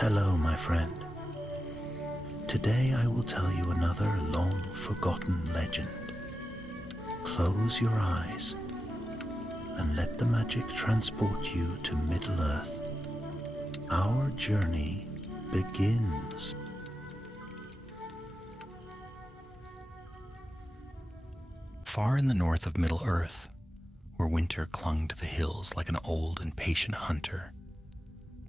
Hello, my friend. Today I will tell you another long-forgotten legend. Close your eyes and let the magic transport you to Middle-earth. Our journey begins. Far in the north of Middle-earth, where winter clung to the hills like an old and patient hunter,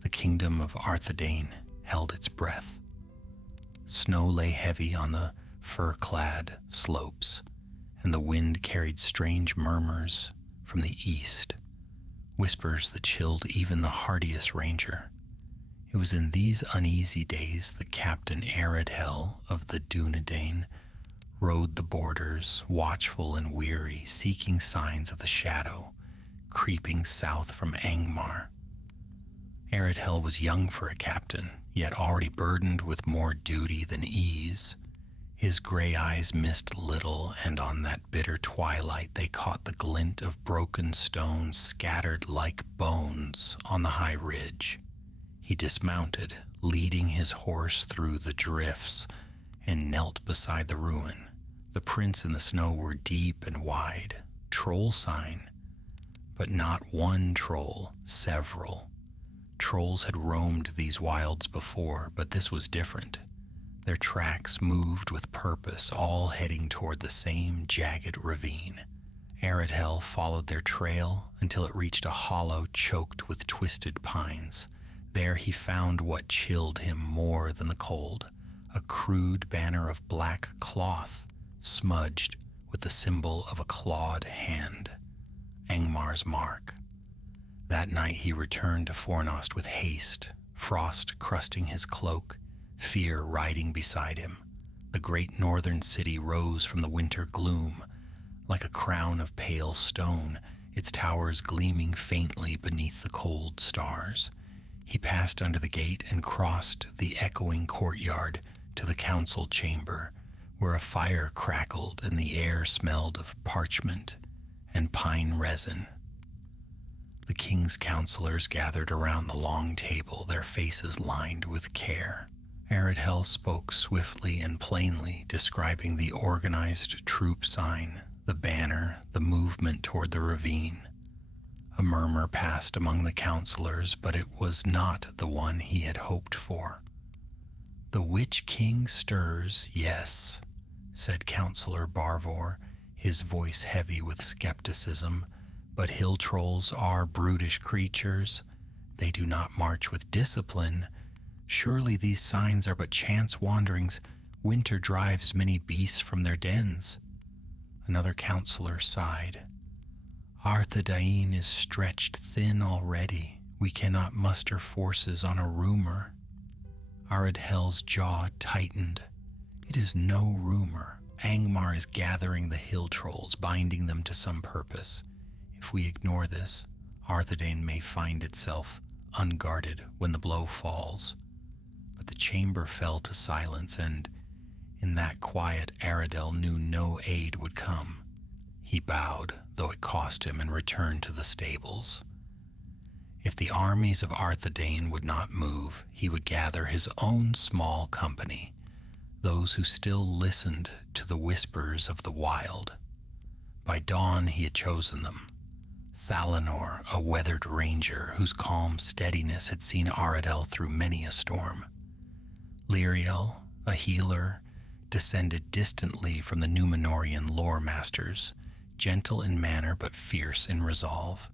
the kingdom of Arthedain held its breath. Snow lay heavy on the fir-clad slopes, and the wind carried strange murmurs from the east, whispers that chilled even the hardiest ranger. It was in these uneasy days that Captain Aradhel of the Dúnedain rode the borders, watchful and weary, seeking signs of the shadow creeping south from Angmar. Aradhel was young for a captain, yet already burdened with more duty than ease. His gray eyes missed little, and on that bitter twilight they caught the glint of broken stones scattered like bones on the high ridge. He dismounted, leading his horse through the drifts, and knelt beside the ruin. The prints in the snow were deep and wide, troll sign, but not one troll, several. Trolls had roamed these wilds before, but this was different. Their tracks moved with purpose, all heading toward the same jagged ravine. Aradhel followed their trail until it reached a hollow choked with twisted pines. There he found what chilled him more than the cold, a crude banner of black cloth, smudged with the symbol of a clawed hand, Angmar's mark. That night he returned to Fornost with haste, frost crusting his cloak, fear riding beside him. The great northern city rose from the winter gloom, like a crown of pale stone, its towers gleaming faintly beneath the cold stars. He passed under the gate and crossed the echoing courtyard to the council chamber, where a fire crackled and the air smelled of parchment and pine resin. The king's counselors gathered around the long table, their faces lined with care. Aradhel spoke swiftly and plainly, describing the organized troop sign, the banner, the movement toward the ravine. A murmur passed among the counselors, but it was not the one he had hoped for. "The Witch King stirs, yes," said Counselor Barvor, his voice heavy with skepticism, "but hill trolls are brutish creatures. They do not march with discipline. Surely these signs are but chance wanderings. Winter drives many beasts from their dens." Another counselor sighed. "Arthedain is stretched thin already. We cannot muster forces on a rumor." Aradhel's jaw tightened. "It is no rumor. Angmar is gathering the hill trolls, binding them to some purpose. If we ignore this, Arthedain may find itself unguarded when the blow falls." But the chamber fell to silence, and in that quiet Aradhel knew no aid would come. He bowed, though it cost him, and returned to the stables. If the armies of Arthedain would not move, he would gather his own small company, those who still listened to the whispers of the wild. By dawn he had chosen them. Thalanor, a weathered ranger whose calm steadiness had seen Aradhel through many a storm. Lyriel, a healer, descended distantly from the Númenorian lore masters, gentle in manner but fierce in resolve.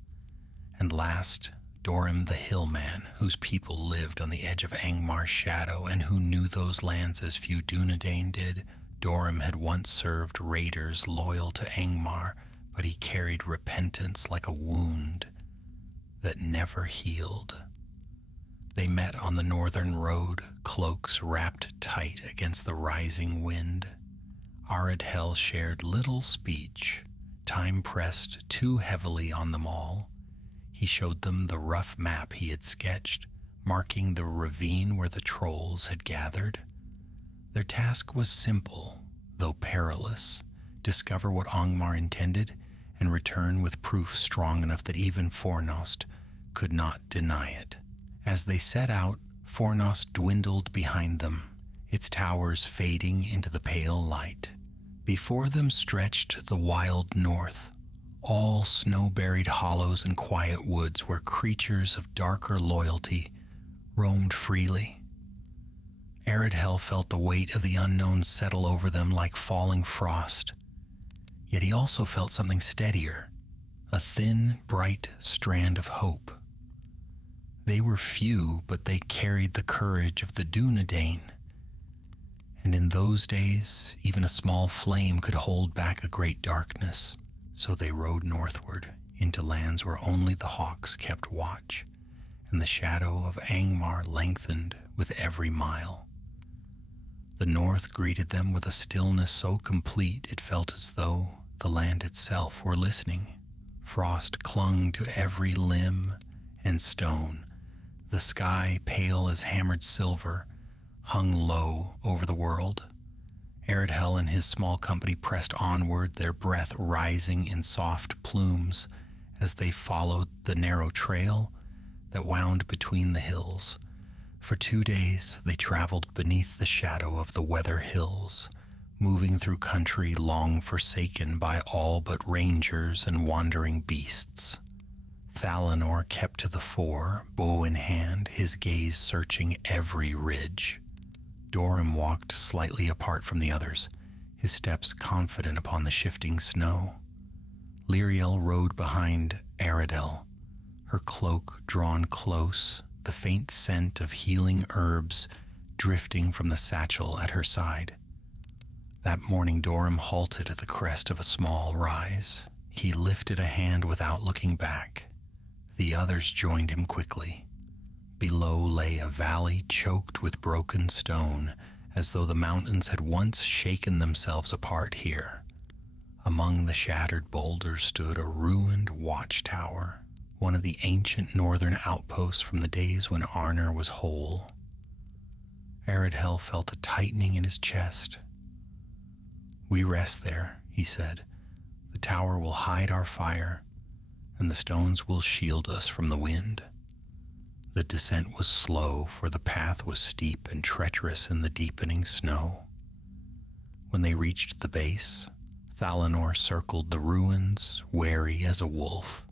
And last, Dorim the hillman, whose people lived on the edge of Angmar's shadow and who knew those lands as few Dúnedain did. Dorim had once served raiders loyal to Angmar, but he carried repentance like a wound that never healed. They met on the northern road, cloaks wrapped tight against the rising wind. Aradhel shared little speech. Time pressed too heavily on them all. He showed them the rough map he had sketched, marking the ravine where the trolls had gathered. Their task was simple, though perilous: discover what Angmar intended and return with proof strong enough that even Fornost could not deny it. As they set out, Fornos dwindled behind them, its towers fading into the pale light. Before them stretched the wild north, all snow-buried hollows and quiet woods where creatures of darker loyalty roamed freely. Aridhel felt the weight of the unknown settle over them like falling frost. Yet he also felt something steadier, a thin, bright strand of hope. They were few, but they carried the courage of the Dúnedain. And in those days, even a small flame could hold back a great darkness. So they rode northward into lands where only the hawks kept watch, and the shadow of Angmar lengthened with every mile. The north greeted them with a stillness so complete it felt as though the land itself were listening. Frost clung to every limb and stone. The sky, pale as hammered silver, hung low over the world. Aridhel and his small company pressed onward, their breath rising in soft plumes as they followed the narrow trail that wound between the hills. For 2 days they traveled beneath the shadow of the Weather Hills, moving through country long forsaken by all but rangers and wandering beasts. Thalanor kept to the fore, bow in hand, his gaze searching every ridge. Dorim walked slightly apart from the others, his steps confident upon the shifting snow. Lyriel rode behind Aridhel, her cloak drawn close, the faint scent of healing herbs drifting from the satchel at her side. That morning Dorim halted at the crest of a small rise. He lifted a hand without looking back. The others joined him quickly. Below lay a valley choked with broken stone, as though the mountains had once shaken themselves apart here. Among the shattered boulders stood a ruined watchtower, one of the ancient northern outposts from the days when Arnor was whole. Aridhel felt a tightening in his chest. "We rest there," he said. "The tower will hide our fire, and the stones will shield us from the wind." The descent was slow, for the path was steep and treacherous in the deepening snow. When they reached the base, Thalanor circled the ruins, wary as a wolf.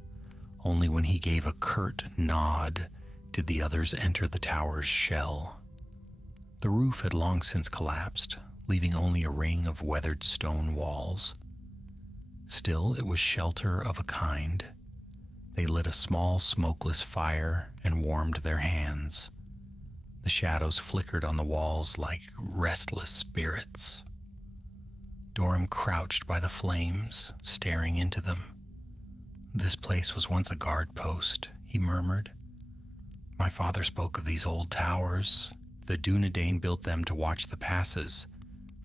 Only when he gave a curt nod did the others enter the tower's shell. The roof had long since collapsed, leaving only a ring of weathered stone walls. Still, it was shelter of a kind. They lit a small smokeless fire and warmed their hands. The shadows flickered on the walls like restless spirits. Dorim crouched by the flames, staring into them. "This place was once a guard post," he murmured. "My father spoke of these old towers. The Dúnedain built them to watch the passes,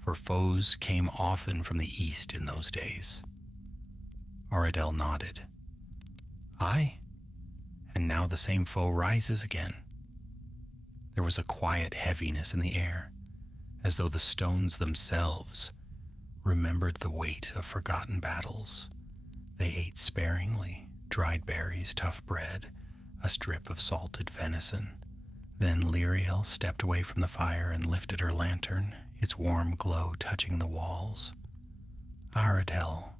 for foes came often from the east in those days." Aridhel nodded. "Aye, and now the same foe rises again." There was a quiet heaviness in the air, as though the stones themselves remembered the weight of forgotten battles. They ate sparingly, dried berries, tough bread, a strip of salted venison. Then Lyriel stepped away from the fire and lifted her lantern, its warm glow touching the walls. "Aridhel,"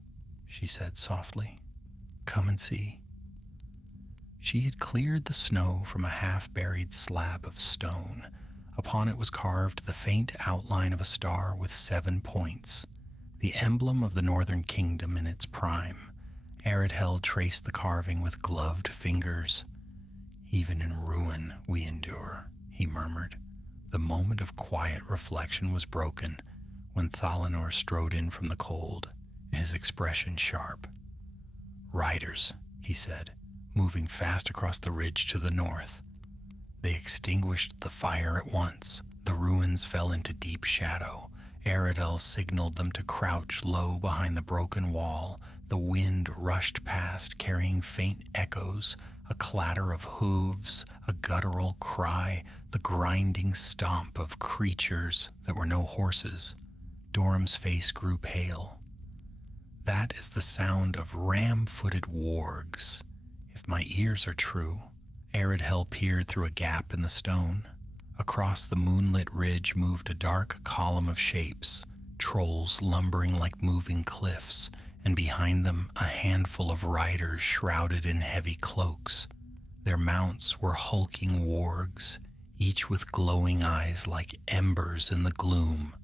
she said softly, "come and see." She had cleared the snow from a half-buried slab of stone. Upon it was carved the faint outline of a star with 7 points, the emblem of the northern kingdom in its prime. Aridhel traced the carving with gloved fingers. "Even in ruin we endure," he murmured. The moment of quiet reflection was broken when Thalanor strode in from the cold, his expression sharp. "Riders," he said, moving fast across the ridge to the north. They extinguished the fire at once. The ruins fell into deep shadow. Aridhel signaled them to crouch low behind the broken wall. The wind rushed past, carrying faint echoes, a clatter of hooves, a guttural cry, the grinding stomp of creatures that were no horses. Dorim's face grew pale. "That is the sound of ram-footed wargs. If my ears are true." Aridhel peered through a gap in the stone. Across the moonlit ridge moved a dark column of shapes, trolls lumbering like moving cliffs, and behind them a handful of riders shrouded in heavy cloaks. Their mounts were hulking wargs, each with glowing eyes like embers in the gloom.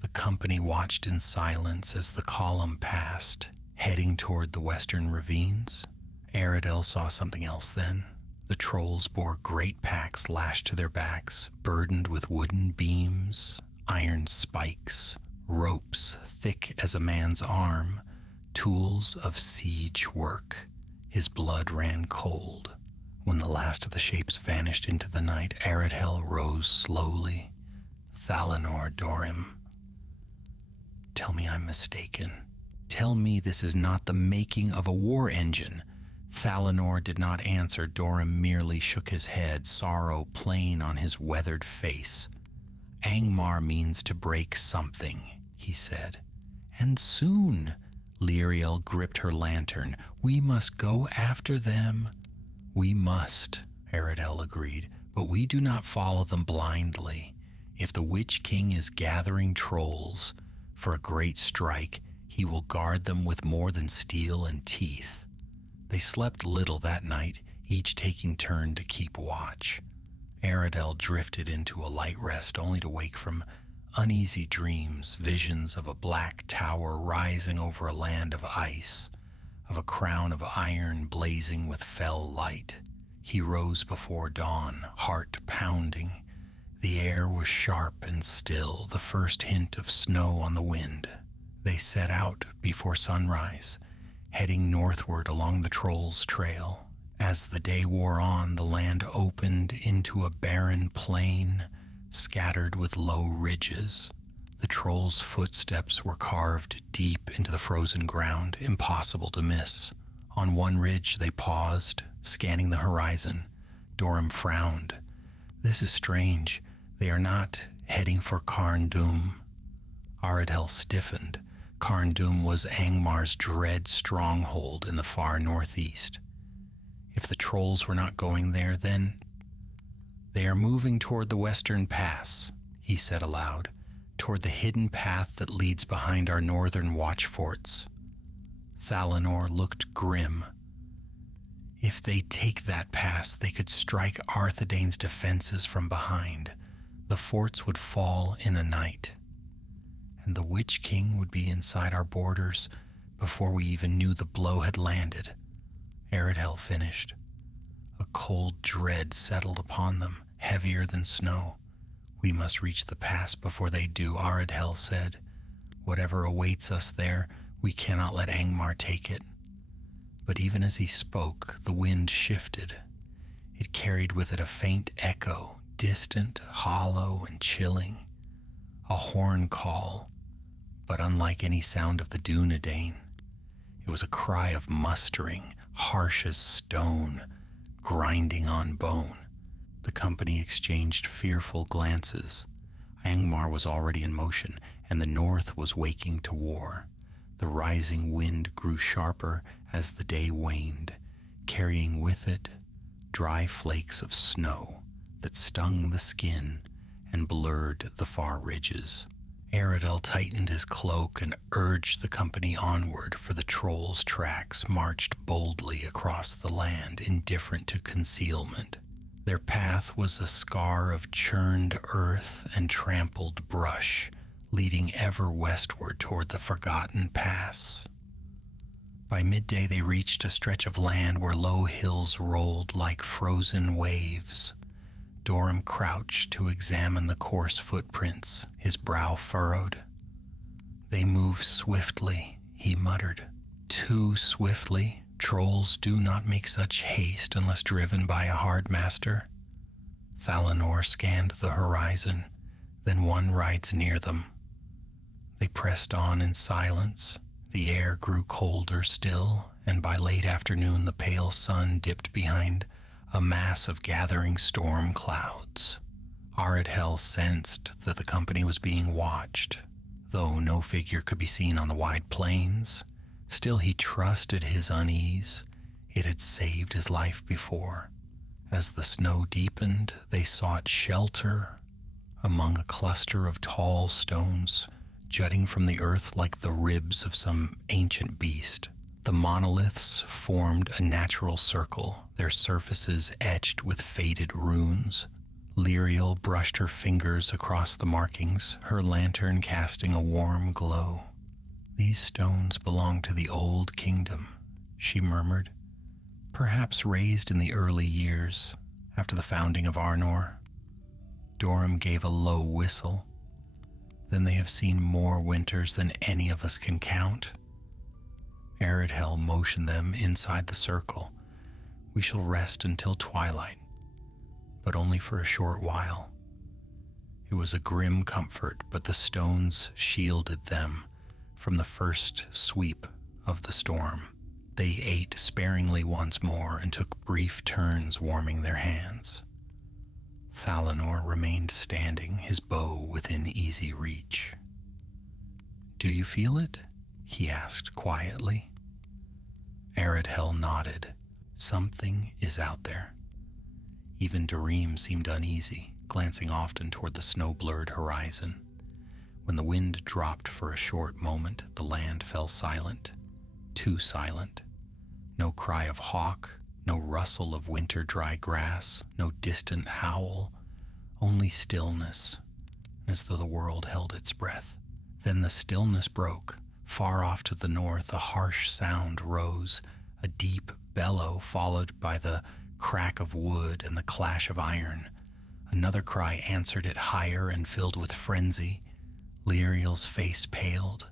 The company watched in silence as the column passed, heading toward the western ravines. Aradel saw something else then. The trolls bore great packs lashed to their backs, burdened with wooden beams, iron spikes, ropes thick as a man's arm, tools of siege work. His blood ran cold. When the last of the shapes vanished into the night, Aradel rose slowly. Thalanor Dorim. Tell me I'm mistaken. Tell me this is not the making of a war engine. Thalanor did not answer. Dorim merely shook his head, sorrow plain on his weathered face. Angmar means to break something, he said. And soon. Lyriel gripped her lantern. We must go after them. We must, Aradel agreed, but we do not follow them blindly. If the Witch King is gathering trolls for a great strike, he will guard them with more than steel and teeth. They slept little that night, each taking turn to keep watch. Aradel drifted into a light rest only to wake from uneasy dreams, visions of a black tower rising over a land of ice, of a crown of iron blazing with fell light. He rose before dawn, heart pounding. The air was sharp and still, the first hint of snow on the wind. They set out before sunrise, heading northward along the Trolls' Trail. As the day wore on, the land opened into a barren plain, scattered with low ridges. The Trolls' footsteps were carved deep into the frozen ground, impossible to miss. On one ridge they paused, scanning the horizon. Dorim frowned. This is strange. They are not heading for Carn Dûm. Aradel stiffened. Carn Dûm was Angmar's dread stronghold in the far northeast. If the trolls were not going there, then they are moving toward the western pass, he said aloud, toward the hidden path that leads behind our northern watch forts. Thalanor looked grim. If they take that pass, they could strike Arthedain's defenses from behind. The forts would fall in a night, and the Witch King would be inside our borders before we even knew the blow had landed. Aradel finished. A cold dread settled upon them, heavier than snow. We must reach the pass before they do, Aradel said. Whatever awaits us there, we cannot let Angmar take it. But even as he spoke, the wind shifted. It carried with it a faint echo, distant, hollow, and chilling. A horn call, but unlike any sound of the Dúnedain. It was a cry of mustering, harsh as stone, grinding on bone. The company exchanged fearful glances. Angmar was already in motion, and the north was waking to war. The rising wind grew sharper as the day waned, carrying with it dry flakes of snow that stung the skin and blurred the far ridges. Aradel tightened his cloak and urged the company onward, for the trolls' tracks marched boldly across the land, indifferent to concealment. Their path was a scar of churned earth and trampled brush, leading ever westward toward the forgotten pass. By midday they reached a stretch of land where low hills rolled like frozen waves. Dorim crouched to examine the coarse footprints, his brow furrowed. They move swiftly, he muttered. Too swiftly. Trolls do not make such haste unless driven by a hard master. Thalanor scanned the horizon, then one rides near them. They pressed on in silence. The air grew colder still, and by late afternoon the pale sun dipped behind a mass of gathering storm clouds. Aradel sensed that the company was being watched, though no figure could be seen on the wide plains. Still he trusted his unease. It had saved his life before. As the snow deepened, they sought shelter among a cluster of tall stones jutting from the earth like the ribs of some ancient beast. The monoliths formed a natural circle, their surfaces etched with faded runes. Liriel brushed her fingers across the markings, her lantern casting a warm glow. "These stones belong to the old kingdom," she murmured, "perhaps raised in the early years after the founding of Arnor." Dorum gave a low whistle. "Then they have seen more winters than any of us can count." Aridhel motioned them inside the circle. "We shall rest until twilight, but only for a short while." It was a grim comfort, but the stones shielded them from the first sweep of the storm. They ate sparingly once more and took brief turns warming their hands. Thalanor remained standing, his bow within easy reach. "Do you feel it?" he asked quietly. Aridhel nodded. "Something is out there." Even Darim seemed uneasy, glancing often toward the snow-blurred horizon. When the wind dropped for a short moment, the land fell silent, too silent. No cry of hawk, no rustle of winter-dry grass, no distant howl, only stillness, as though the world held its breath. Then the stillness broke. Far off to the north, a harsh sound rose, a deep bellow followed by the crack of wood and the clash of iron. Another cry answered it, higher and filled with frenzy. Liriel's face paled.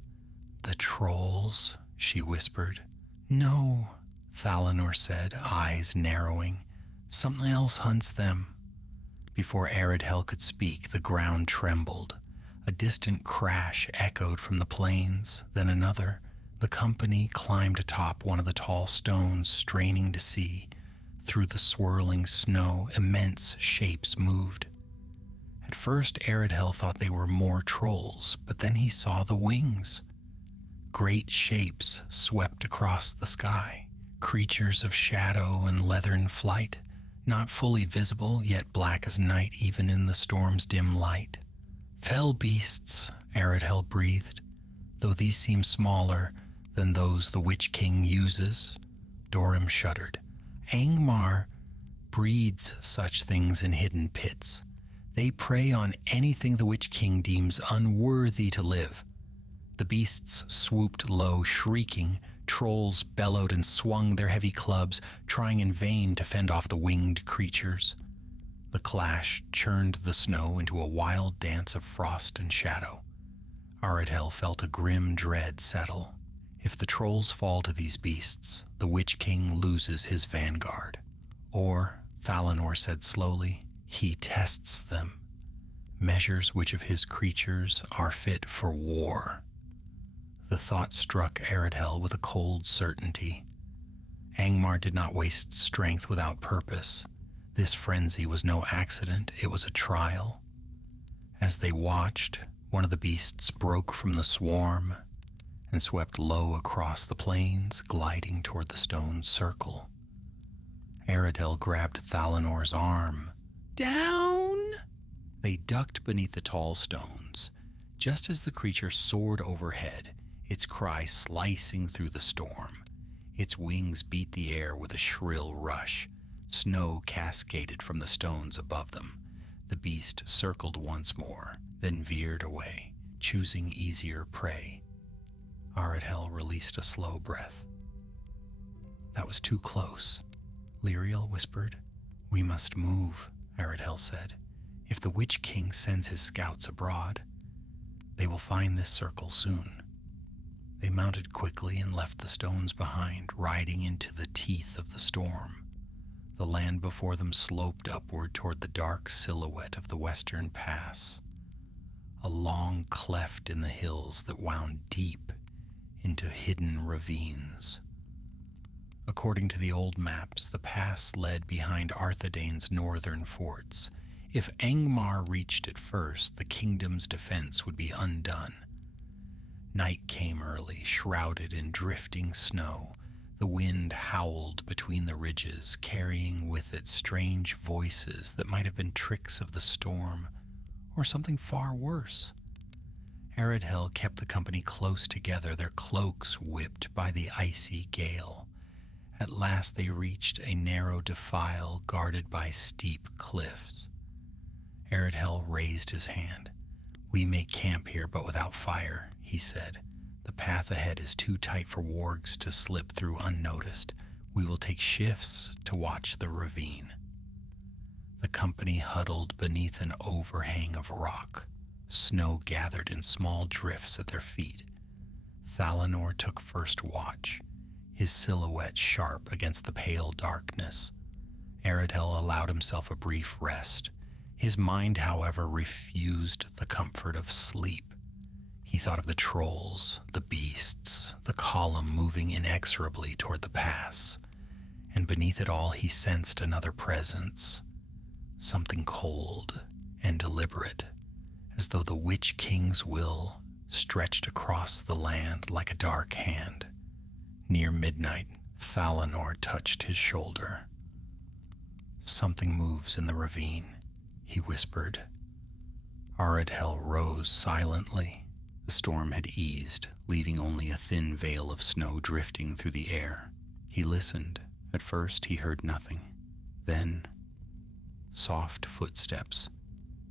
"The trolls," she whispered. "No," Thalanor said, eyes narrowing. "Something else hunts them." Before Aridhel could speak, the ground trembled. A distant crash echoed from the plains, then another. The company climbed atop one of the tall stones, straining to see. Through the swirling snow, immense shapes moved. At first, Aridhel thought they were more trolls, but then he saw the wings. Great shapes swept across the sky, creatures of shadow and leathern flight, not fully visible, yet black as night even in the storm's dim light. "Fell beasts," Aridhel breathed, "though these seem smaller than those the Witch King uses." Dorim shuddered. "Angmar breeds such things in hidden pits. They prey on anything the Witch King deems unworthy to live." The beasts swooped low, shrieking. Trolls bellowed and swung their heavy clubs, trying in vain to fend off the winged creatures. The clash churned the snow into a wild dance of frost and shadow. Aridhel felt a grim dread settle. If the trolls fall to these beasts, the Witch King loses his vanguard. Or, Thalanor said slowly, he tests them, measures which of his creatures are fit for war. The thought struck Aridhel with a cold certainty. Angmar did not waste strength without purpose. This frenzy was no accident, it was a trial. As they watched, one of the beasts broke from the swarm and swept low across the plains, gliding toward the stone circle. Aridhel grabbed Thalanor's arm. "Down!" They ducked beneath the tall stones. Just as the creature soared overhead, its cry slicing through the storm, its wings beat the air with a shrill rush. Snow cascaded from the stones above them. The beast circled once more, then veered away, choosing easier prey. Aridhel released a slow breath. "That was too close," Liriel whispered. "We must move," Aridhel said. "If the Witch King sends his scouts abroad, they will find this circle soon." They mounted quickly and left the stones behind, riding into the teeth of the storm. The land before them sloped upward toward the dark silhouette of the western pass, a long cleft in the hills that wound deep into hidden ravines. According to the old maps, the pass led behind Arthedain's northern forts. If Angmar reached it first, the kingdom's defense would be undone. Night came early, shrouded in drifting snow. The wind howled between the ridges, carrying with it strange voices that might have been tricks of the storm, or something far worse. Aradhel kept the company close together, their cloaks whipped by the icy gale. At last they reached a narrow defile guarded by steep cliffs. Aradhel raised his hand. "We may camp here, but without fire," he said. "The path ahead is too tight for wargs to slip through unnoticed. We will take shifts to watch the ravine." The company huddled beneath an overhang of rock. Snow gathered in small drifts at their feet. Thalanor took first watch, his silhouette sharp against the pale darkness. Aradhel allowed himself a brief rest. His mind, however, refused the comfort of sleep. He thought of the trolls, the beasts, the column moving inexorably toward the pass, and beneath it all he sensed another presence, something cold and deliberate, as though the Witch King's will stretched across the land like a dark hand. Near midnight, Thalanor touched his shoulder. "Something moves in the ravine," he whispered. Aradhel rose silently. The storm had eased, leaving only a thin veil of snow drifting through the air. He listened. At first he heard nothing. Then, soft footsteps,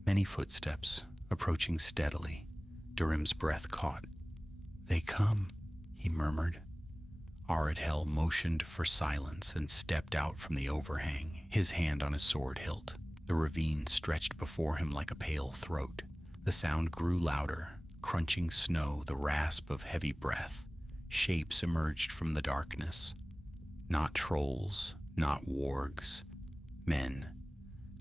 many footsteps, approaching steadily. Durham's breath caught. "They come," he murmured. Aradhel motioned for silence and stepped out from the overhang, his hand on his sword hilt. The ravine stretched before him like a pale throat. The sound grew louder, crunching snow, the rasp of heavy breath. Shapes emerged from the darkness. Not trolls, not wargs. Men,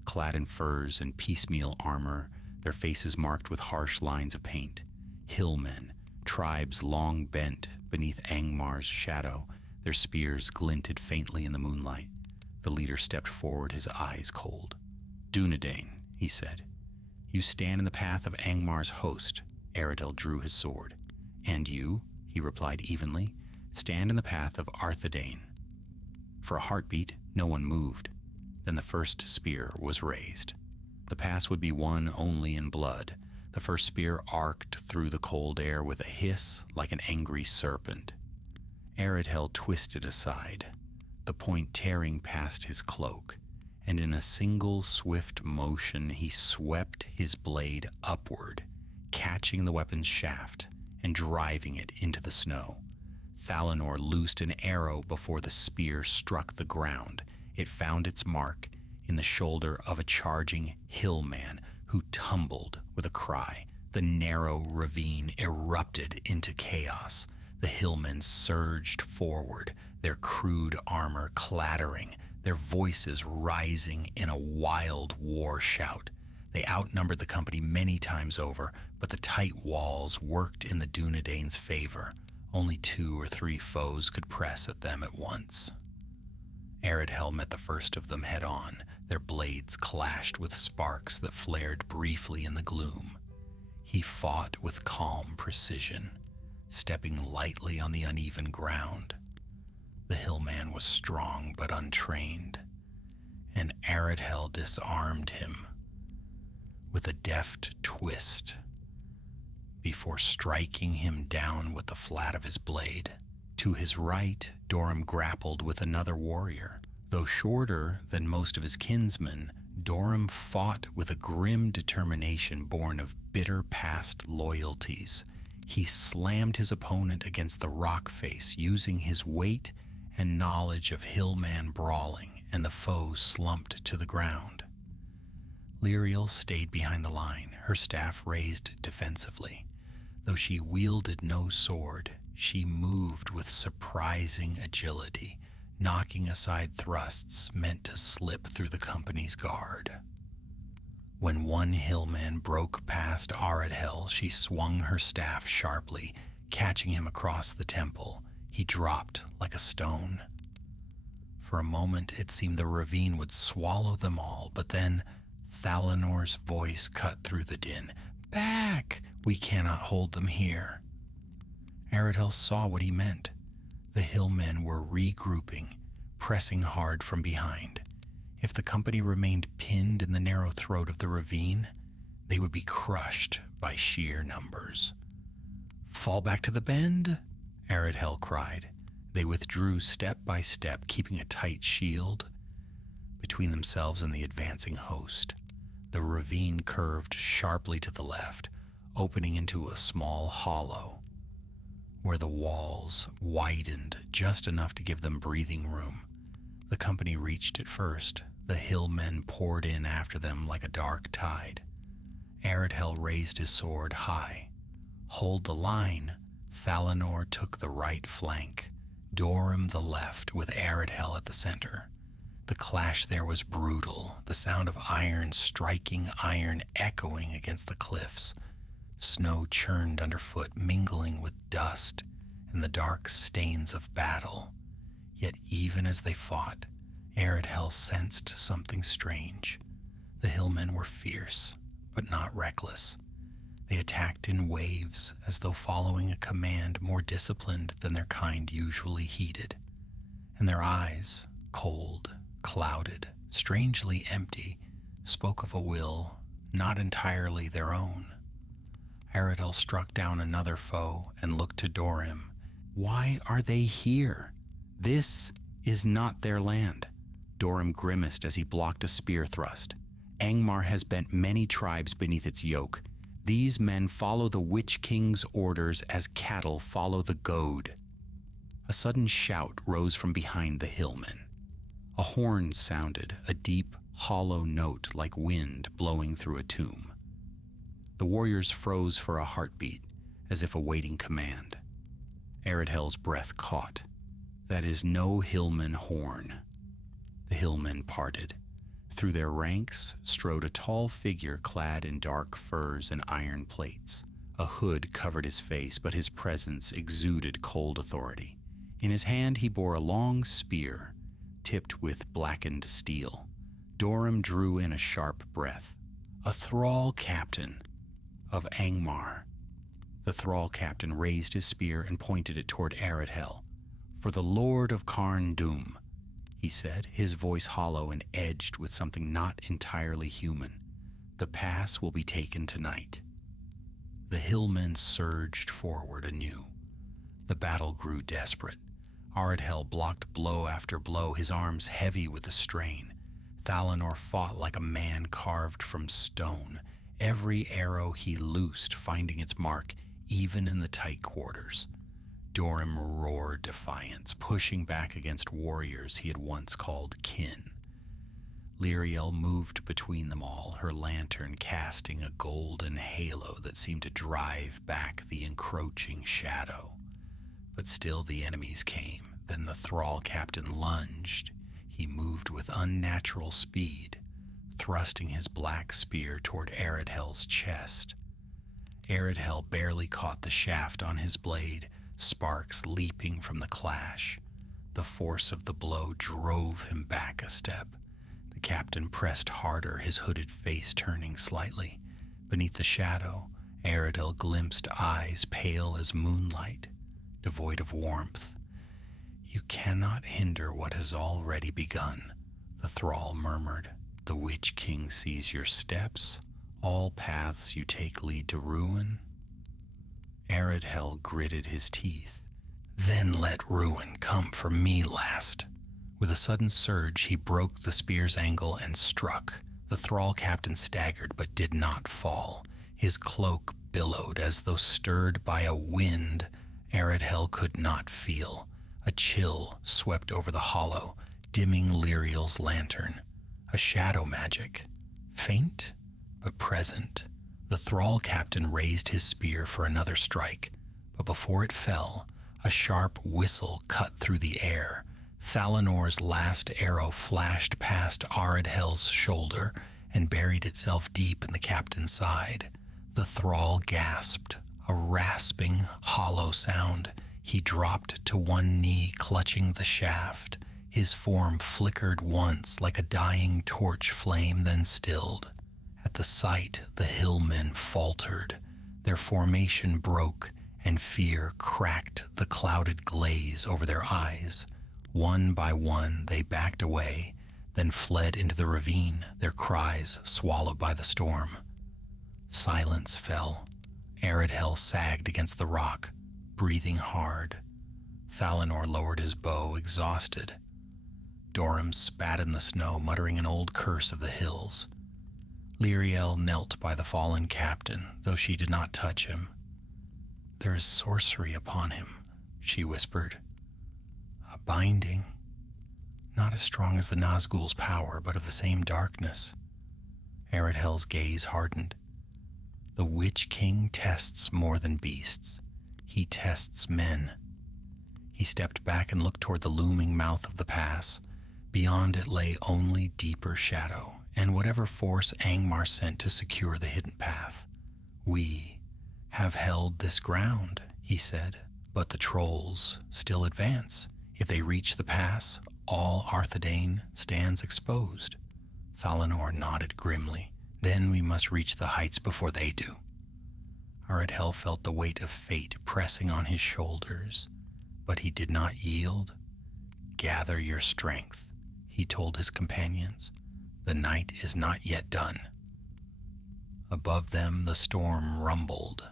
clad in furs and piecemeal armor, their faces marked with harsh lines of paint. Hillmen, tribes long bent beneath Angmar's shadow. Their spears glinted faintly in the moonlight. The leader stepped forward, his eyes cold. "Dúnedain," he said, "you stand in the path of Angmar's host." Aradhel drew his sword. "And you," he replied evenly, "stand in the path of Arthedain." For a heartbeat, no one moved. Then the first spear was raised. The pass would be won only in blood. The first spear arced through the cold air with a hiss like an angry serpent. Aradhel twisted aside, the point tearing past his cloak, and in a single swift motion he swept his blade upward, catching the weapon's shaft and driving it into the snow. Thalanor loosed an arrow before the spear struck the ground. It found its mark in the shoulder of a charging hillman who tumbled with a cry. The narrow ravine erupted into chaos. The hillmen surged forward, their crude armor clattering, their voices rising in a wild war shout. They outnumbered the company many times over, but the tight walls worked in the Dúnedain's favor. Only 2 or 3 foes could press at them at once. Aradhel met the first of them head on. Their blades clashed with sparks that flared briefly in the gloom. He fought with calm precision, stepping lightly on the uneven ground. The hillman was strong but untrained, and Aradhel disarmed him with a deft twist before striking him down with the flat of his blade. To his right, Doram grappled with another warrior. Though shorter than most of his kinsmen, Doram fought with a grim determination born of bitter past loyalties. He slammed his opponent against the rock face, using his weight and knowledge of hillman brawling, and the foe slumped to the ground. Lyriel stayed behind the line, her staff raised defensively. Though she wielded no sword, she moved with surprising agility, knocking aside thrusts meant to slip through the company's guard. When one hillman broke past Aradhel, she swung her staff sharply, catching him across the temple. He dropped like a stone. For a moment, it seemed the ravine would swallow them all, but then Thalanor's voice cut through the din. "Back! We cannot hold them here." Aradhel saw what he meant. The hillmen were regrouping, pressing hard from behind. If the company remained pinned in the narrow throat of the ravine, they would be crushed by sheer numbers. "Fall back to the bend," Aradhel cried. They withdrew step by step, keeping a tight shield between themselves and the advancing host. The ravine curved sharply to the left, opening into a small hollow, where the walls widened just enough to give them breathing room. The company reached it first. The hillmen poured in after them like a dark tide. Aradhel raised his sword high. "Hold the line." Thalanor took the right flank, Dorim the left, with Aradhel at the center. The clash there was brutal, the sound of iron striking iron echoing against the cliffs. Snow churned underfoot, mingling with dust and the dark stains of battle. Yet even as they fought, Aradhel sensed something strange. The hillmen were fierce, but not reckless. They attacked in waves, as though following a command more disciplined than their kind usually heeded. And their eyes, cold, clouded, strangely empty, spoke of a will not entirely their own. Aradhel struck down another foe and looked to Dorim. "Why are they here? This is not their land." Dorim grimaced as he blocked a spear thrust. "Angmar has bent many tribes beneath its yoke. These men follow the Witch King's orders as cattle follow the goad." A sudden shout rose from behind the hillmen. A horn sounded, a deep, hollow note like wind blowing through a tomb. The warriors froze for a heartbeat, as if awaiting command. Aradhel's breath caught. "That is no hillman horn." The hillmen parted. Through their ranks strode a tall figure clad in dark furs and iron plates. A hood covered his face, but his presence exuded cold authority. In his hand he bore a long spear, tipped with blackened steel. Dorim drew in a sharp breath. A thrall captain of Angmar. The thrall captain raised his spear and pointed it toward Aradhel. "For the Lord of Carn Dûm," he said, his voice hollow and edged with something not entirely human. "The pass will be taken tonight." The hillmen surged forward anew. The battle grew desperate. Aradhel blocked blow after blow, his arms heavy with the strain. Thalanor fought like a man carved from stone, every arrow he loosed finding its mark, even in the tight quarters. Dorim roared defiance, pushing back against warriors he had once called kin. Lyriel moved between them all, her lantern casting a golden halo that seemed to drive back the encroaching shadow. But still the enemies came. Then the thrall captain lunged. He moved with unnatural speed, thrusting his black spear toward Aradhel's chest. Aradhel barely caught the shaft on his blade, sparks leaping from the clash. The force of the blow drove him back a step. The captain pressed harder, his hooded face turning slightly. Beneath the shadow, Aradhel glimpsed eyes pale as moonlight, devoid of warmth. "You cannot hinder what has already begun," the thrall murmured. "The Witch King sees your steps. All paths you take lead to ruin." Aradhel gritted his teeth. "Then let ruin come for me last." With a sudden surge, he broke the spear's angle and struck. The thrall captain staggered but did not fall. His cloak billowed as though stirred by a wind Aradhel could not feel. A chill swept over the hollow, dimming Lyriel's lantern. A shadow magic, faint but present. The thrall captain raised his spear for another strike, but before it fell, a sharp whistle cut through the air. Thalanor's last arrow flashed past Aradhel's shoulder and buried itself deep in the captain's side. The thrall gasped, a rasping, hollow sound. He dropped to one knee, clutching the shaft. His form flickered once like a dying torch flame, then stilled. At the sight, the hillmen faltered. Their formation broke, and fear cracked the clouded glaze over their eyes. One by one they backed away, then fled into the ravine, their cries swallowed by the storm. Silence fell. Arid hell sagged against the rock, breathing hard. Thalanor lowered his bow, exhausted. Dorim spat in the snow, muttering an old curse of the hills. Lyriel knelt by the fallen captain, though she did not touch him. "There is sorcery upon him," she whispered. "A binding, not as strong as the Nazgul's power, but of the same darkness." Aridhel's gaze hardened. "The Witch King tests more than beasts. He tests men." He stepped back and looked toward the looming mouth of the pass. Beyond it lay only deeper shadow, and whatever force Angmar sent to secure the hidden path. "We have held this ground," he said, "but the trolls still advance. If they reach the pass, all Arthedain stands exposed." Thalanor nodded grimly. "Then we must reach the heights before they do." Aridhel felt the weight of fate pressing on his shoulders, but he did not yield. "Gather your strength," he told his companions. "The night is not yet done." Above them the storm rumbled,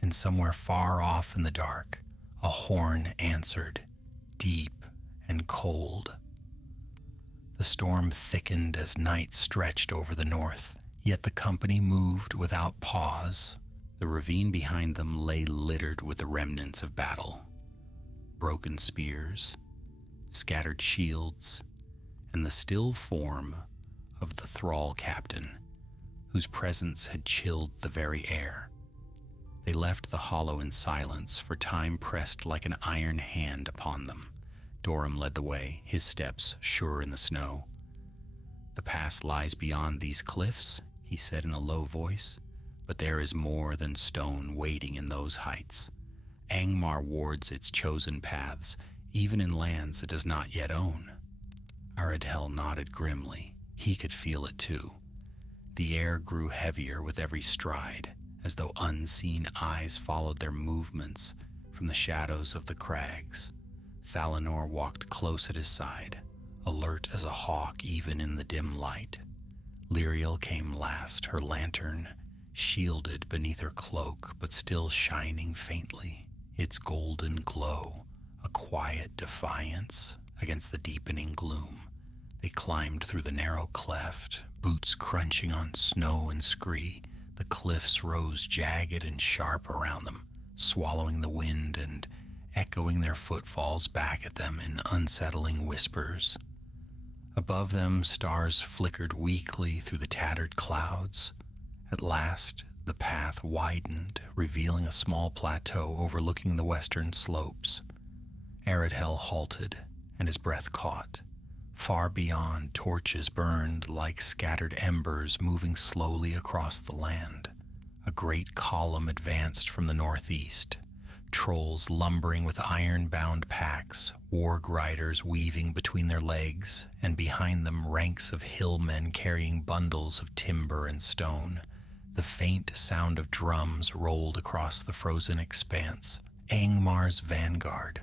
and somewhere far off in the dark, a horn answered, deep and cold. The storm thickened as night stretched over the north, yet the company moved without pause. The ravine behind them lay littered with the remnants of battle. Broken spears, scattered shields, and the still form of the thrall captain, whose presence had chilled the very air. They left the hollow in silence, for time pressed like an iron hand upon them. Dorim led the way, his steps sure in the snow. "The pass lies beyond these cliffs," he said in a low voice, "but there is more than stone waiting in those heights. Angmar wards its chosen paths, even in lands it does not yet own." Aridhel nodded grimly. He could feel it too. The air grew heavier with every stride, as though unseen eyes followed their movements from the shadows of the crags. Thalanor walked close at his side, alert as a hawk even in the dim light. Lyriel came last, her lantern shielded beneath her cloak, but still shining faintly, its golden glow a quiet defiance against the deepening gloom. They climbed through the narrow cleft, boots crunching on snow and scree. The cliffs rose jagged and sharp around them, swallowing the wind and echoing their footfalls back at them in unsettling whispers. Above them, stars flickered weakly through the tattered clouds. At last, the path widened, revealing a small plateau overlooking the western slopes. Aridhel halted, and his breath caught. Far beyond, torches burned like scattered embers moving slowly across the land. A great column advanced from the northeast. Trolls lumbering with iron-bound packs, warg riders weaving between their legs, and behind them ranks of hillmen carrying bundles of timber and stone. The faint sound of drums rolled across the frozen expanse. Angmar's vanguard.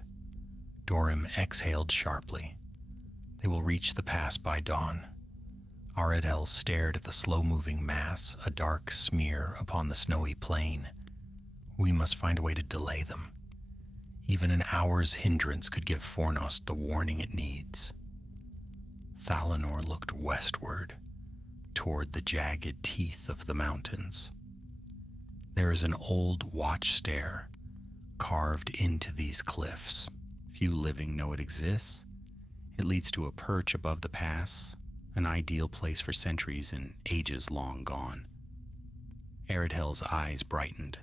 Dorim exhaled sharply. They will reach the pass by dawn. Aridhel stared at the slow-moving mass, a dark smear upon the snowy plain. We must find a way to delay them. Even an hour's hindrance could give Fornost the warning it needs. Thalanor looked westward, toward the jagged teeth of the mountains. There is an old watchstair carved into these cliffs. Few living know it exists. It leads to a perch above the pass, an ideal place for sentries in ages long gone. Aridhel's eyes brightened.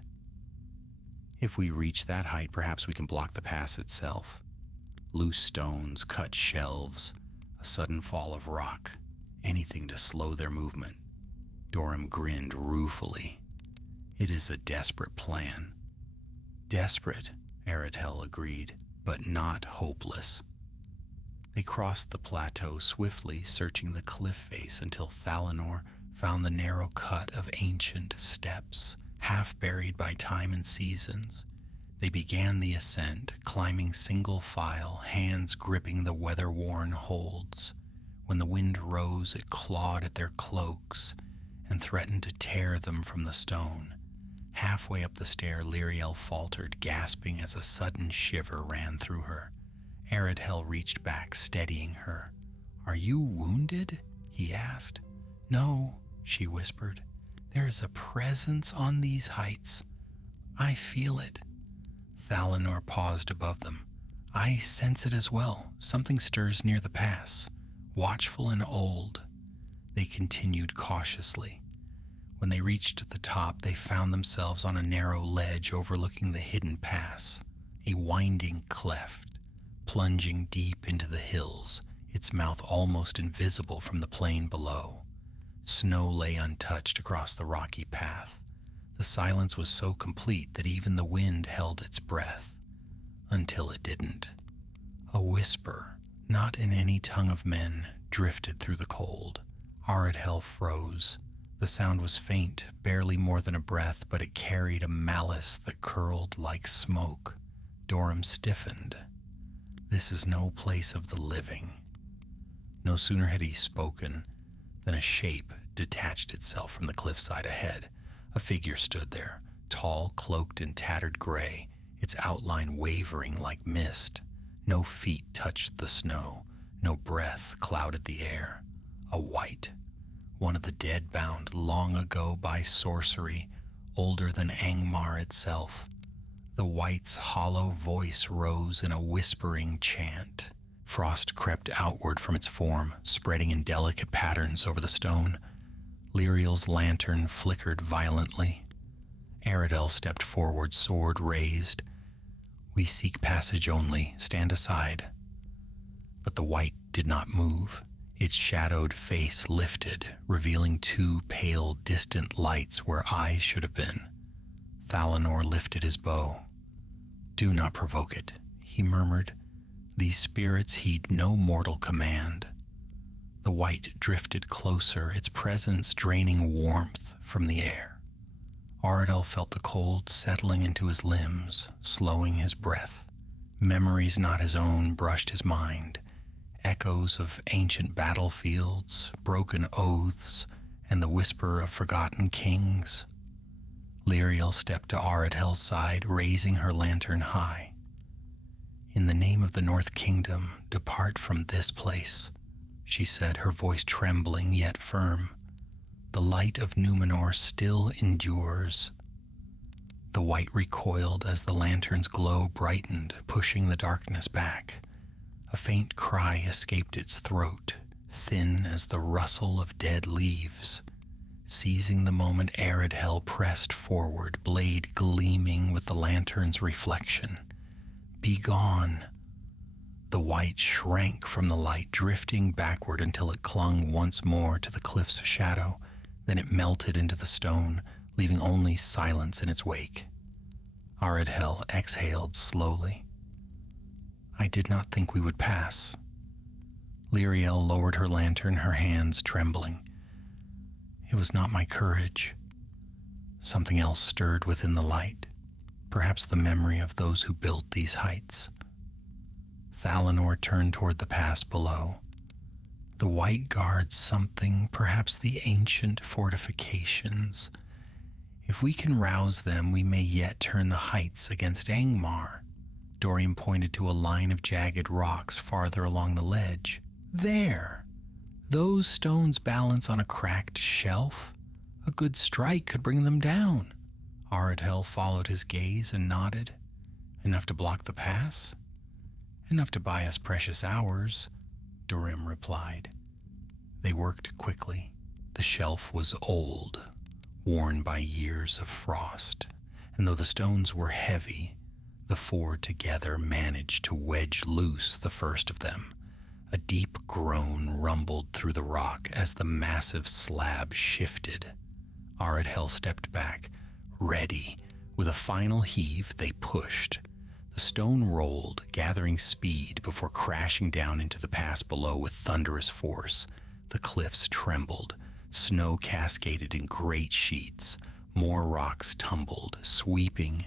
"If we reach that height, perhaps we can block the pass itself. Loose stones, cut shelves, a sudden fall of rock, anything to slow their movement." Dorim grinned ruefully. "It is a desperate plan." "Desperate," Aridhel agreed, "but not hopeless." They crossed the plateau swiftly, searching the cliff face until Thalanor found the narrow cut of ancient steps, Half buried by time and seasons, they began the ascent, climbing single file, hands gripping the weather-worn holds. When the wind rose, it clawed at their cloaks and threatened to tear them from the stone. Halfway up the stair, Liriel faltered, gasping as a sudden shiver ran through her. Aradhel reached back, steadying her. "Are you wounded?" he asked. "No," she whispered. "There is a presence on these heights. I feel it." Thalanor paused above them. "I sense it as well. Something stirs near the pass, watchful and old." They continued cautiously. When they reached the top, they found themselves on a narrow ledge overlooking the hidden pass, a winding cleft, plunging deep into the hills, its mouth almost invisible from the plain below. Snow lay untouched across the rocky path. The silence was so complete that even the wind held its breath, until it didn't. A whisper, not in any tongue of men, drifted through the cold. Aradhel froze. The sound was faint, barely more than a breath, but it carried a malice that curled like smoke. Doram stiffened. "This is no place of the living." No sooner had he spoken than a shape detached itself from the cliffside ahead. A figure stood there, tall, cloaked in tattered gray, its outline wavering like mist. No feet touched the snow, no breath clouded the air. A wight, one of the dead bound long ago by sorcery, older than Angmar itself. The wight's hollow voice rose in a whispering chant. Frost crept outward from its form, spreading in delicate patterns over the stone. Liriel's lantern flickered violently. Aradhel stepped forward, sword raised. "We seek passage only. Stand aside." But the wight did not move. Its shadowed face lifted, revealing two pale, distant lights where eyes should have been. Thalanor lifted his bow. "Do not provoke it," he murmured. "These spirits heed no mortal command." The wight drifted closer, its presence draining warmth from the air. Aradhel felt the cold settling into his limbs, slowing his breath. Memories not his own brushed his mind. Echoes of ancient battlefields, broken oaths, and the whisper of forgotten kings. Liriel stepped to Aradhel's side, raising her lantern high. "In the name of the North Kingdom, depart from this place," she said, her voice trembling yet firm. "The light of Numenor still endures." The wight recoiled as the lantern's glow brightened, pushing the darkness back. A faint cry escaped its throat, thin as the rustle of dead leaves. Seizing the moment, Aradhel pressed forward, blade gleaming with the lantern's reflection. "Begone!" The wight shrank from the light, drifting backward until it clung once more to the cliff's shadow. Then it melted into the stone, leaving only silence in its wake. Aradhel exhaled slowly. "I did not think we would pass." Liriel lowered her lantern, her hands trembling. "It was not my courage." Something else stirred within the light, perhaps the memory of those who built these heights. Thalanor turned toward the pass below. The white guards something, perhaps the ancient fortifications. If we can rouse them, we may yet turn the heights against Angmar. Dorian pointed to a line of jagged rocks farther along the ledge. "There! Those stones balance on a cracked shelf. A good strike could bring them down." Aradhel followed his gaze and nodded. "Enough to block the pass?" "Enough to buy us precious hours," Durim replied. They worked quickly. The shelf was old, worn by years of frost, and though the stones were heavy, the four together managed to wedge loose the first of them. A deep groan rumbled through the rock as the massive slab shifted. Aradhel stepped back, ready. With a final heave, they pushed. The stone rolled, gathering speed before crashing down into the pass below with thunderous force. The cliffs trembled. Snow cascaded in great sheets. More rocks tumbled, sweeping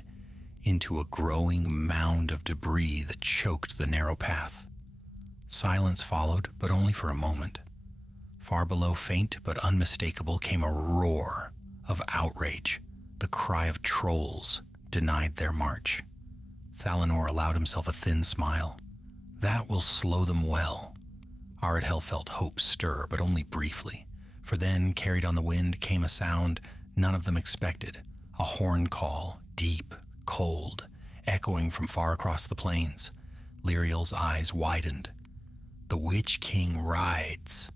into a growing mound of debris that choked the narrow path. Silence followed, but only for a moment. Far below, faint but unmistakable, came a roar of outrage. The cry of trolls denied their march. Thalanor allowed himself a thin smile. That will slow them well. Aradhel felt hope stir, but only briefly, for then, carried on the wind, came a sound none of them expected, a horn call, deep, cold, echoing from far across the plains. Lyriel's eyes widened. The Witch King rides.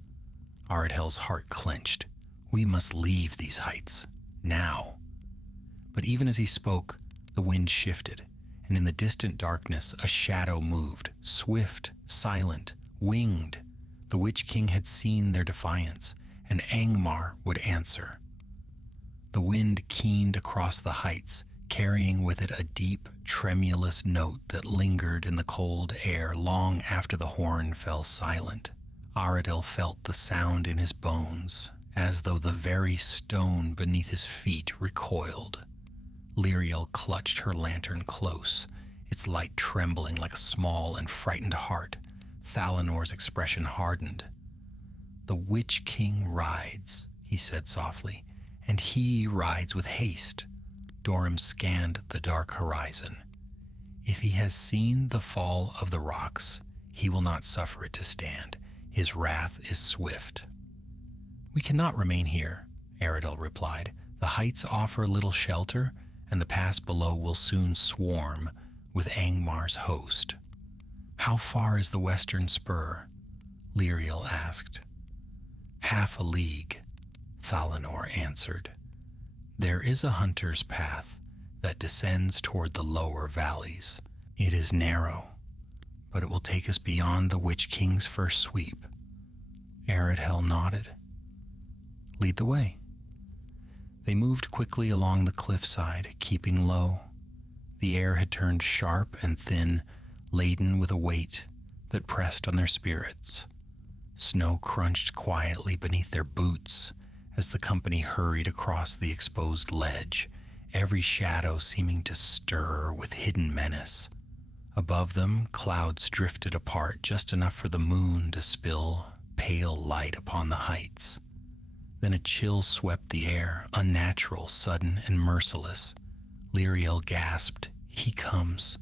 Aradhel's heart clenched. We must leave these heights, now. But even as he spoke, the wind shifted, and in the distant darkness a shadow moved, swift, silent, winged. The Witch King had seen their defiance, and Angmar would answer. The wind keened across the heights, carrying with it a deep, tremulous note that lingered in the cold air long after the horn fell silent. Aradhel felt the sound in his bones, as though the very stone beneath his feet recoiled. Lyriel clutched her lantern close, its light trembling like a small and frightened heart. Thalanor's expression hardened. The Witch King rides, he said softly, and he rides with haste. Dorum scanned the dark horizon. If he has seen the fall of the rocks, he will not suffer it to stand. His wrath is swift. We cannot remain here, Aradhel replied. The heights offer little shelter, and the pass below will soon swarm with Angmar's host. How far is the western spur? Lyriel asked. 1/2 a league, Thalanor answered. There is a hunter's path that descends toward the lower valleys. It is narrow, but it will take us beyond the Witch King's first sweep. Aradhel nodded. Lead the way. They moved quickly along the cliffside, keeping low. The air had turned sharp and thin, laden with a weight that pressed on their spirits. Snow crunched quietly beneath their boots as the company hurried across the exposed ledge, every shadow seeming to stir with hidden menace. Above them, clouds drifted apart just enough for the moon to spill pale light upon the heights. Then a chill swept the air, unnatural, sudden, and merciless. Lyriel gasped, "He comes."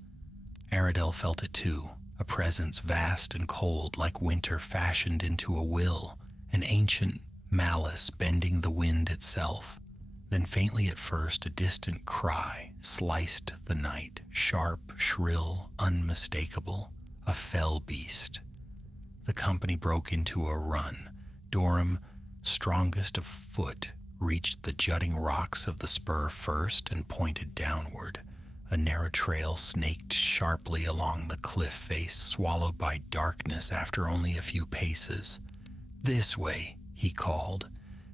Aradhel felt it too, a presence vast and cold like winter fashioned into a will, an ancient malice bending the wind itself. Then faintly at first, a distant cry sliced the night, sharp, shrill, unmistakable, a fell beast. The company broke into a run. Dorum, strongest of foot, reached the jutting rocks of the spur first and pointed downward. A narrow trail snaked sharply along the cliff face, swallowed by darkness after only a few paces. "This way," he called.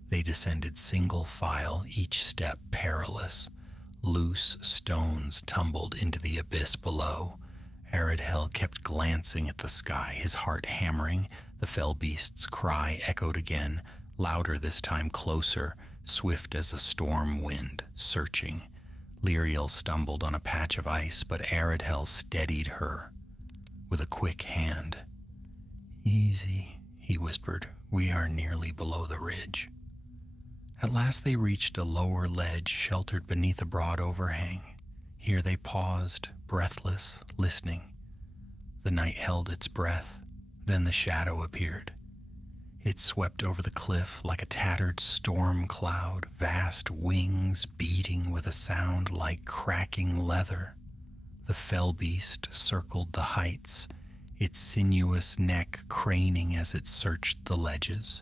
They descended single file, each step perilous. Loose stones tumbled into the abyss below. Aradhel kept glancing at the sky, his heart hammering. The fell beast's cry echoed again, louder this time, closer, swift as a storm wind, searching. Lyriel stumbled on a patch of ice, but Aradhel steadied her with a quick hand. "Easy," he whispered. "We are nearly below the ridge." At last they reached a lower ledge sheltered beneath a broad overhang. Here they paused, breathless, listening. The night held its breath. Then the shadow appeared. It swept over the cliff like a tattered storm cloud, vast wings beating with a sound like cracking leather. The fell beast circled the heights, its sinuous neck craning as it searched the ledges.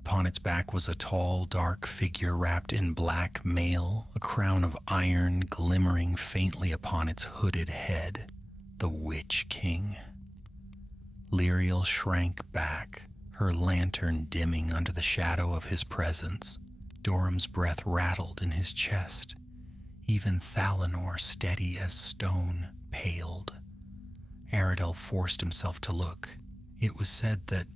Upon its back was a tall, dark figure wrapped in black mail, a crown of iron glimmering faintly upon its hooded head. The Witch King. Lyriel shrank back, her lantern dimming under the shadow of his presence. Dorum's breath rattled in his chest. Even Thalanor, steady as stone, paled. Aradhel forced himself to look. It was said that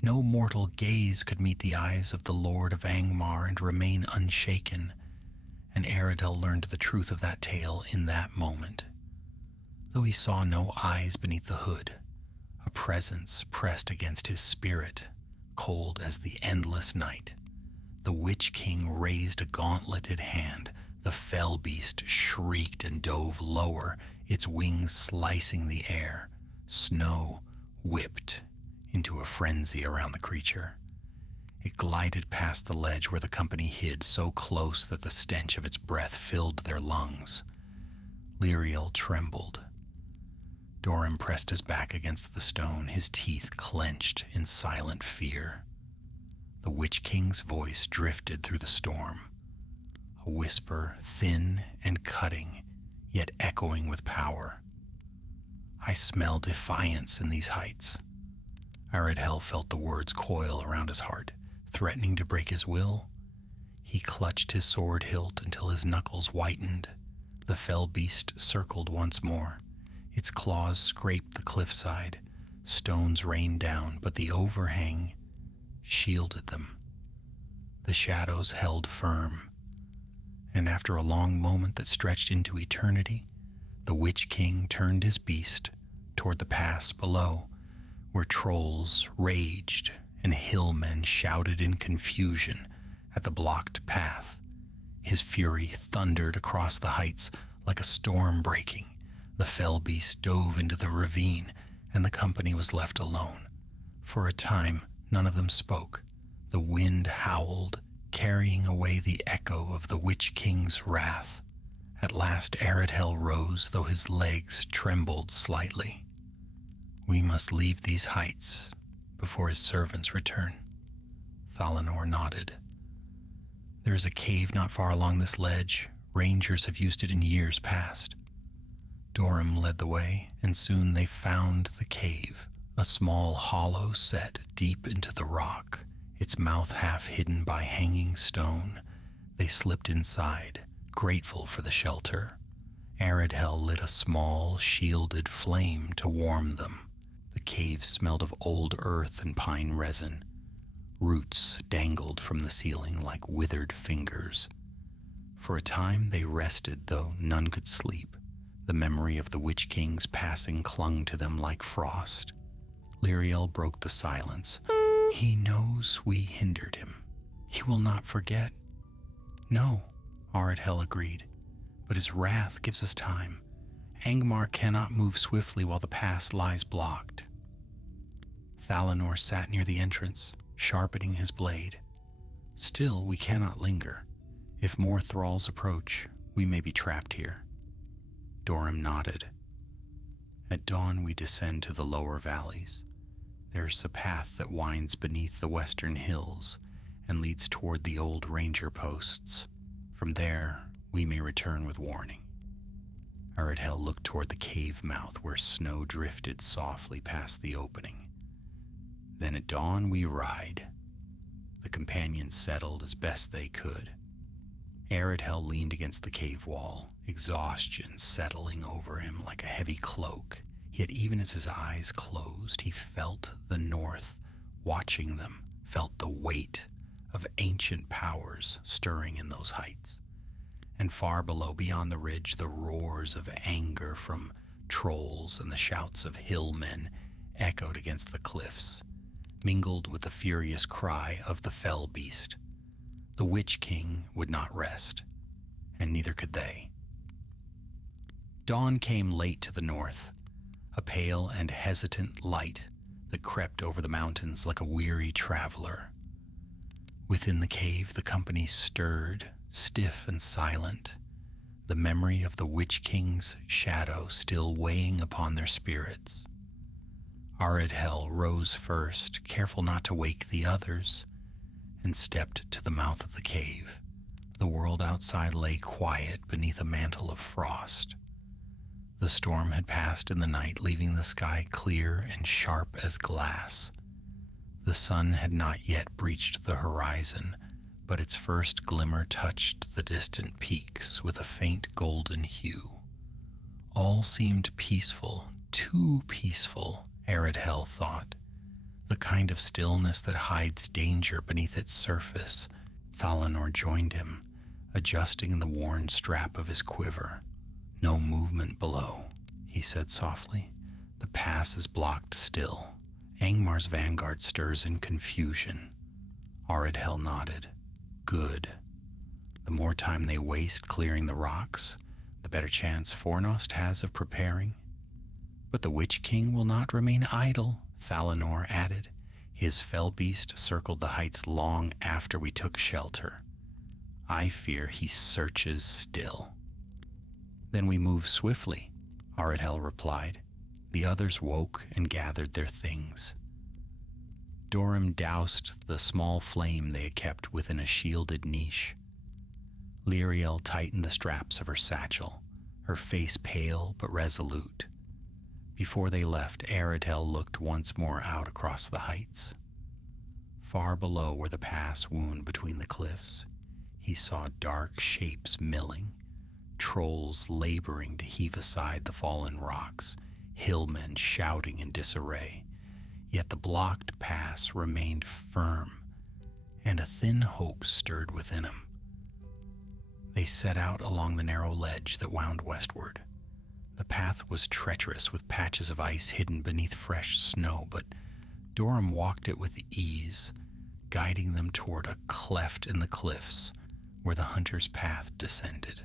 no mortal gaze could meet the eyes of the Lord of Angmar and remain unshaken, and Aradel learned the truth of that tale in that moment. Though he saw no eyes beneath the hood, a presence pressed against his spirit, cold as the endless night. The Witch King raised a gauntleted hand. The fell beast shrieked and dove lower, its wings slicing the air. Snow whipped into a frenzy around the creature. It glided past the ledge where the company hid, so close that the stench of its breath filled their lungs. Lyriel trembled. Dorim pressed his back against the stone, his teeth clenched in silent fear. The Witch King's voice drifted through the storm, a whisper thin and cutting, yet echoing with power. I smell defiance in these heights. Aradel felt the words coil around his heart, threatening to break his will. He clutched his sword hilt until his knuckles whitened. The fell beast circled once more. Its claws scraped the cliffside. Stones rained down, but the overhang shielded them. The shadows held firm, and after a long moment that stretched into eternity, the Witch King turned his beast toward the pass below, where trolls raged and hillmen shouted in confusion at the blocked path. His fury thundered across the heights like a storm breaking. The fell beast dove into the ravine, and the company was left alone. For a time, none of them spoke. The wind howled, carrying away the echo of the Witch King's wrath. At last Aradel rose, though his legs trembled slightly. We must leave these heights before his servants return. Thalanor nodded. There is a cave not far along this ledge. Rangers have used it in years past. Dorim led the way, and soon they found the cave, a small hollow set deep into the rock, its mouth half hidden by hanging stone. They slipped inside, grateful for the shelter. Aradel lit a small, shielded flame to warm them. The cave smelled of old earth and pine resin. Roots dangled from the ceiling like withered fingers. For a time they rested, though none could sleep. The memory of the Witch King's passing clung to them like frost. Lyriel broke the silence. He knows we hindered him. He will not forget. No, Aradel agreed, but his wrath gives us time. Angmar cannot move swiftly while the pass lies blocked. Thalanor sat near the entrance, sharpening his blade. Still, we cannot linger. If more thralls approach, we may be trapped here. Dorim nodded. At dawn we descend to the lower valleys. There's a path that winds beneath the western hills and leads toward the old ranger posts. From there, we may return with warning. Aradel looked toward the cave mouth where snow drifted softly past the opening. Then at dawn we ride. The companions settled as best they could. Aradel leaned against the cave wall, exhaustion settling over him like a heavy cloak. Yet even as his eyes closed, he felt the north watching them, felt the weight of ancient powers stirring in those heights. And far below, beyond the ridge, the roars of anger from trolls and the shouts of hillmen echoed against the cliffs, mingled with the furious cry of the fell beast. The Witch King would not rest, and neither could they. Dawn came late to the north, a pale and hesitant light that crept over the mountains like a weary traveler. Within the cave, the company stirred, stiff and silent, the memory of the Witch King's shadow still weighing upon their spirits. Aradel rose first, careful not to wake the others, and stepped to the mouth of the cave. The world outside lay quiet beneath a mantle of frost. The storm had passed in the night, leaving the sky clear and sharp as glass. The sun had not yet breached the horizon, but its first glimmer touched the distant peaks with a faint golden hue. All seemed peaceful, too peaceful, Aradel thought. The kind of stillness that hides danger beneath its surface. Thalanor joined him, adjusting the worn strap of his quiver. "No movement below," he said softly. "The pass is blocked still." Angmar's vanguard stirs in confusion. Aredhel nodded. "Good. The more time they waste clearing the rocks, the better chance Fornost has of preparing." "But the Witch King will not remain idle," Thalanor added. "His fell beast circled the heights long after we took shelter. I fear he searches still." "Then we move swiftly," Aredhel replied. The others woke and gathered their things. Dorim doused the small flame they had kept within a shielded niche. Lyriel tightened the straps of her satchel, her face pale but resolute. Before they left, Aredhel looked once more out across the heights. Far below where the pass wound between the cliffs, he saw dark shapes milling, trolls laboring to heave aside the fallen rocks, hillmen shouting in disarray. Yet the blocked pass remained firm, and a thin hope stirred within him. They set out along the narrow ledge that wound westward. The path was treacherous with patches of ice hidden beneath fresh snow, but Dorim walked it with ease, guiding them toward a cleft in the cliffs where the hunter's path descended.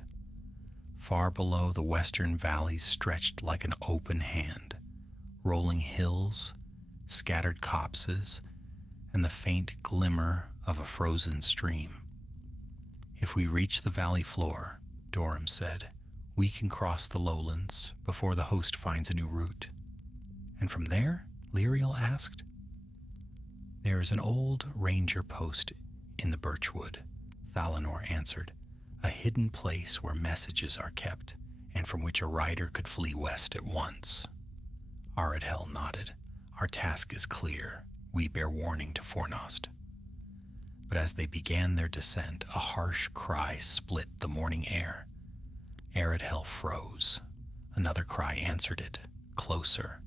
Far below, the western valleys stretched like an open hand, rolling hills, scattered copses, and the faint glimmer of a frozen stream. "If we reach the valley floor," Dorim said, "we can cross the lowlands before the host finds a new route." "And from there?" Lyriel asked. "There is an old ranger post in the birchwood," Thalanor answered, "a hidden place where messages are kept, and from which a rider could flee west at once." Aredhel nodded. "Our task is clear. We bear warning to Fornost." But as they began their descent, a harsh cry split the morning air. Aredhel froze. Another cry answered it, closer.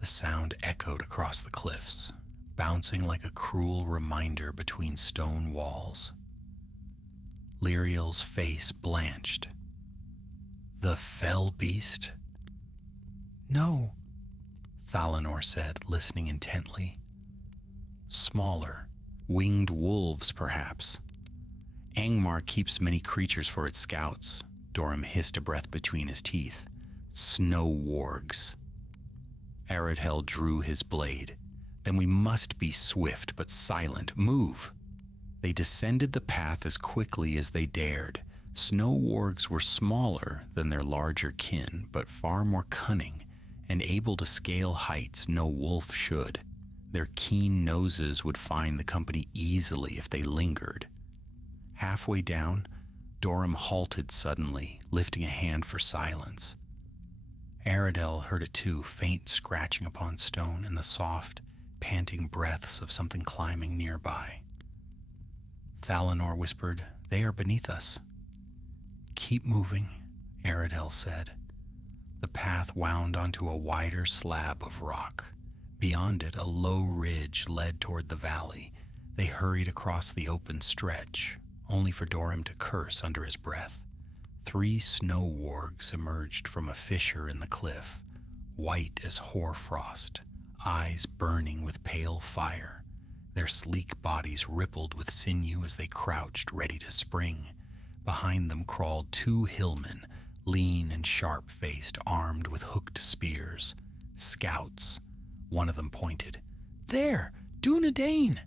The sound echoed across the cliffs, bouncing like a cruel reminder between stone walls. Lyriel's face blanched. "The fell beast?" "No," Thalanor said, listening intently. "Smaller, winged wolves, perhaps. Angmar keeps many creatures for its scouts." Dorim hissed a breath between his teeth. "Snow wargs." Aredhel drew his blade. "Then we must be swift but silent. Move." They descended the path as quickly as they dared. Snow wargs were smaller than their larger kin, but far more cunning and able to scale heights no wolf should. Their keen noses would find the company easily if they lingered. Halfway down, Dorim halted suddenly, lifting a hand for silence. Aredhel heard it too, faint scratching upon stone and the soft, panting breaths of something climbing nearby. Thalanor whispered, "They are beneath us." "Keep moving," Aredhel said. The path wound onto a wider slab of rock. Beyond it, a low ridge led toward the valley. They hurried across the open stretch, only for Dorim to curse under his breath. 3 snow wargs emerged from a fissure in the cliff, white as hoarfrost, eyes burning with pale fire. Their sleek bodies rippled with sinew as they crouched, ready to spring. Behind them crawled 2 hillmen, lean and sharp-faced, armed with hooked spears. Scouts. One of them pointed. "There! Dúnedain!"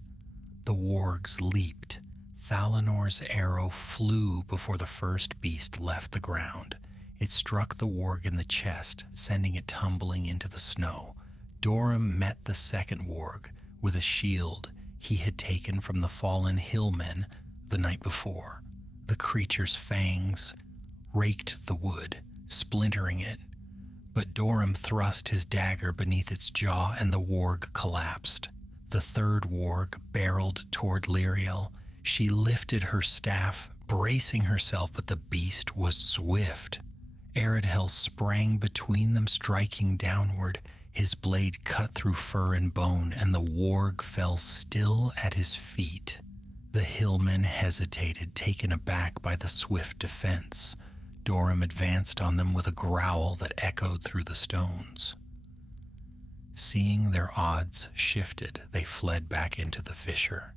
The wargs leaped. Thalanor's arrow flew before the first beast left the ground. It struck the warg in the chest, sending it tumbling into the snow. Dorim met the second warg with a shield he had taken from the fallen hillmen the night before. The creature's fangs raked the wood, splintering it, but Dorim thrust his dagger beneath its jaw and the warg collapsed. The third warg barreled toward Lyriel. She lifted her staff, bracing herself, but the beast was swift. Aredhel sprang between them, striking downward. His blade cut through fur and bone, and the warg fell still at his feet. The hillmen hesitated, taken aback by the swift defense. Dorim advanced on them with a growl that echoed through the stones. Seeing their odds shifted, they fled back into the fissure.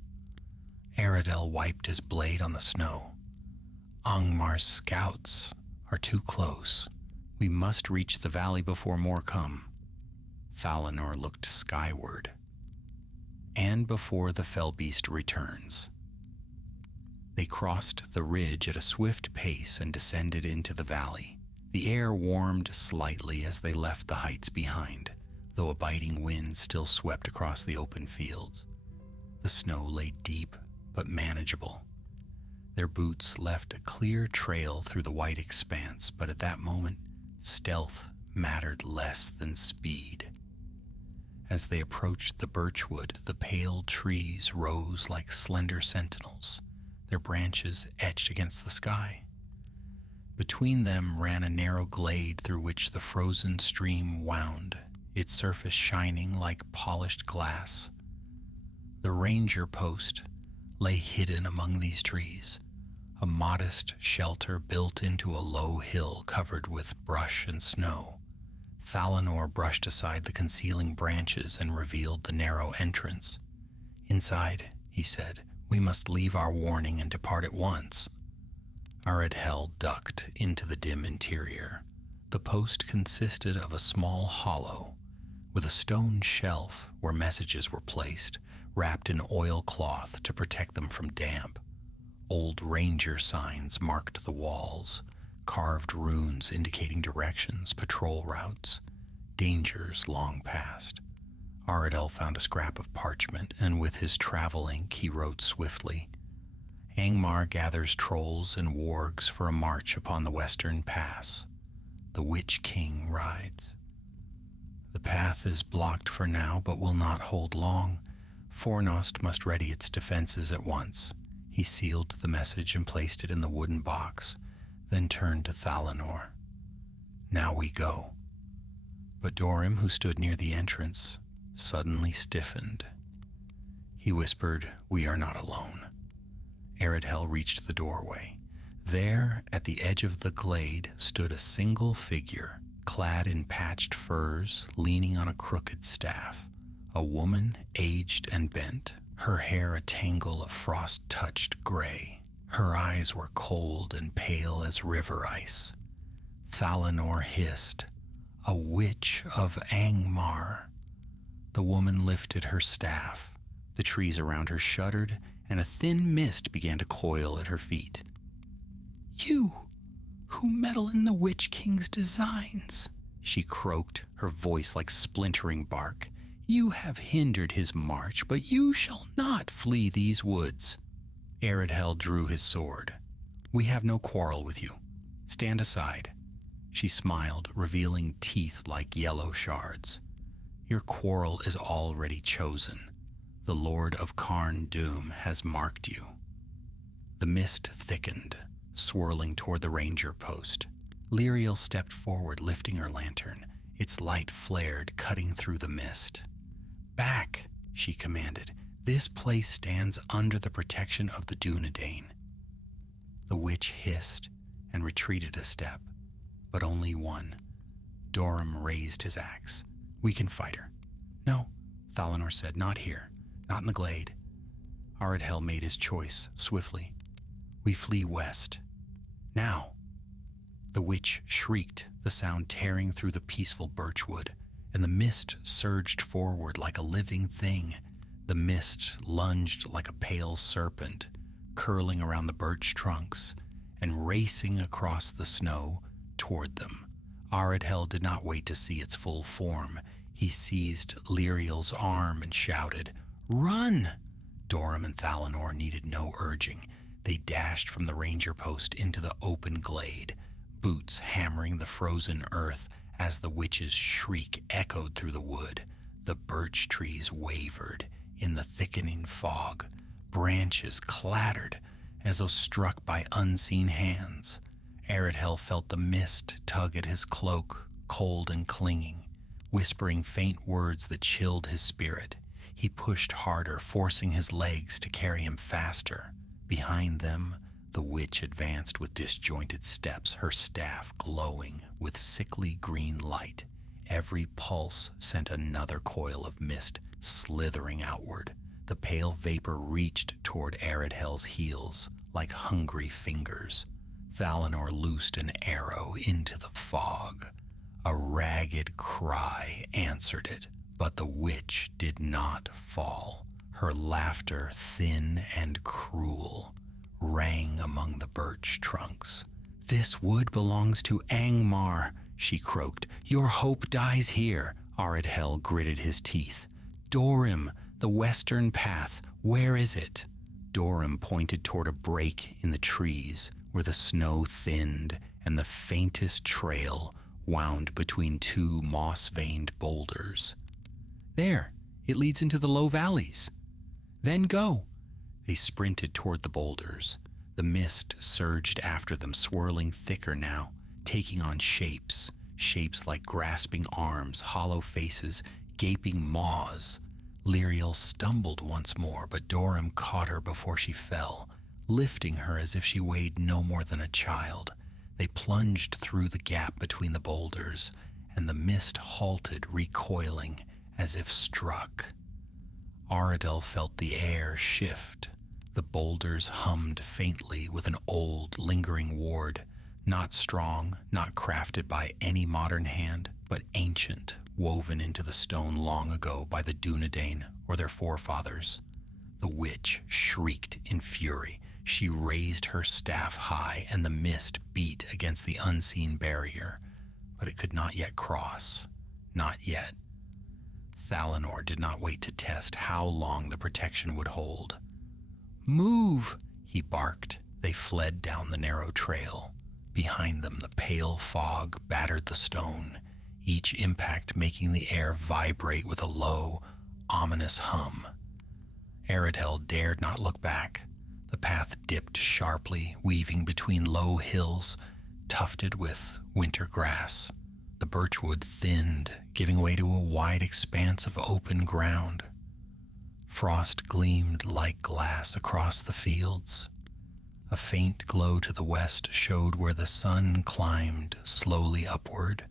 Aradel wiped his blade on the snow. Angmar's scouts are too close. We must reach the valley before more come. Thalanor looked skyward. And before the fell beast returns. They crossed the ridge at a swift pace and descended into the valley. The air warmed slightly as they left the heights behind, though a biting wind still swept across the open fields. The snow lay deep but manageable. Their boots left a clear trail through the white expanse, but at that moment, stealth mattered less than speed. As they approached the birchwood, the pale trees rose like slender sentinels, their branches etched against the sky. Between them ran a narrow glade through which the frozen stream wound, its surface shining like polished glass. The ranger post lay hidden among these trees, a modest shelter built into a low hill covered with brush and snow. Thalanor brushed aside the concealing branches and revealed the narrow entrance. "Inside," he said, "we must leave our warning and depart at once." Aradel ducked into the dim interior. The post consisted of a small hollow, with a stone shelf where messages were placed, wrapped in oilcloth to protect them from damp. Old ranger signs marked the walls, carved runes indicating directions, patrol routes, dangers long past. Aradel found a scrap of parchment, and with his travel ink he wrote swiftly, "Angmar gathers trolls and wargs for a march upon the western pass. The Witch King rides. The path is blocked for now, but will not hold long. Fornost must ready its defenses at once." He sealed the message and placed it in the wooden box, then turned to Thalanor. "Now we go." But Dorim, who stood near the entrance, suddenly stiffened. He whispered, "We are not alone." Aradel reached the doorway. There, at the edge of the glade, stood a single figure, clad in patched furs, leaning on a crooked staff. A woman, aged and bent, her hair a tangle of frost-touched gray. Her eyes were cold and pale as river ice. Thalanor hissed, "A witch of Angmar." The woman lifted her staff. The trees around her shuddered, and a thin mist began to coil at her feet. "You, who meddle in the Witch King's designs," she croaked, her voice like splintering bark. "You have hindered his march, but you shall not flee these woods." Aradel drew his sword. "We have no quarrel with you. Stand aside." She smiled, revealing teeth like yellow shards. "Your quarrel is already chosen. The Lord of Carn Doom has marked you." The mist thickened, swirling toward the ranger post. Lyriel stepped forward, lifting her lantern. Its light flared, cutting through the mist. "Back," she commanded. "This place stands under the protection of the Dúnedain." The witch hissed and retreated a step, but only one. Dorim raised his axe. "We can fight her." "No," Thalanor said, "not here, not in the glade." Aradel made his choice swiftly. "We flee west. Now." The witch shrieked, the sound tearing through the peaceful birchwood, and the mist surged forward like a living thing. The mist lunged like a pale serpent, curling around the birch trunks and racing across the snow toward them. Aradel did not wait to see its full form. He seized Lyriel's arm and shouted, "Run!" Dorim and Thalanor needed no urging. They dashed from the ranger post into the open glade, boots hammering the frozen earth as the witch's shriek echoed through the wood. The birch trees wavered in the thickening fog. Branches clattered as though struck by unseen hands. Aradel felt the mist tug at his cloak, cold and clinging, whispering faint words that chilled his spirit. He pushed harder, forcing his legs to carry him faster. Behind them, the witch advanced with disjointed steps, her staff glowing with sickly green light. Every pulse sent another coil of mist slithering outward. The pale vapor reached toward Aridhel's heels like hungry fingers. Thalanor loosed an arrow into the fog. A ragged cry answered it, but the witch did not fall. Her laughter, thin and cruel, rang among the birch trunks. "This wood belongs to Angmar," she croaked. "Your hope dies here." Aridhel gritted his teeth. "Dorim, the western path, where is it?" Dorim pointed toward a break in the trees where the snow thinned and the faintest trail wound between two moss-veined boulders. "There, it leads into the low valleys." "Then go." They sprinted toward the boulders. The mist surged after them, swirling thicker now, taking on shapes like grasping arms, hollow faces, gaping maws. Lyriel stumbled once more, but Dorim caught her before she fell, lifting her as if she weighed no more than a child. They plunged through the gap between the boulders, and the mist halted, recoiling as if struck. Aridel felt the air shift. The boulders hummed faintly with an old, lingering ward, not strong, not crafted by any modern hand, but ancient, woven into the stone long ago by the Dúnedain or their forefathers. The witch shrieked in fury. She raised her staff high, and the mist beat against the unseen barrier, but it could not yet cross. Not yet. Thalanor did not wait to test how long the protection would hold. "Move!" he barked. They fled down the narrow trail. Behind them, the pale fog battered the stone, each impact making the air vibrate with a low, ominous hum. Aridhel dared not look back. The path dipped sharply, weaving between low hills, tufted with winter grass. The birchwood thinned, giving way to a wide expanse of open ground. Frost gleamed like glass across the fields. A faint glow to the west showed where the sun climbed slowly upward,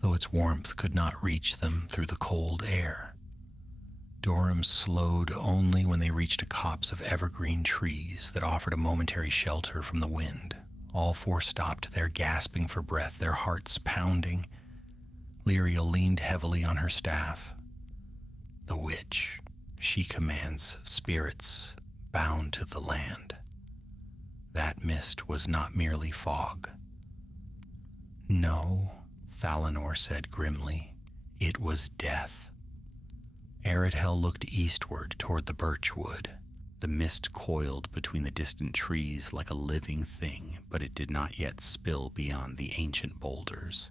though its warmth could not reach them through the cold air. Dorim slowed only when they reached a copse of evergreen trees that offered a momentary shelter from the wind. All four stopped there, gasping for breath, their hearts pounding. Lyriel leaned heavily on her staff. The witch, she commands spirits bound to the land. That mist was not merely fog. "No," Thalanor said grimly, "it was death." Aridhel looked eastward toward the birchwood. The mist coiled between the distant trees like a living thing, but it did not yet spill beyond the ancient boulders.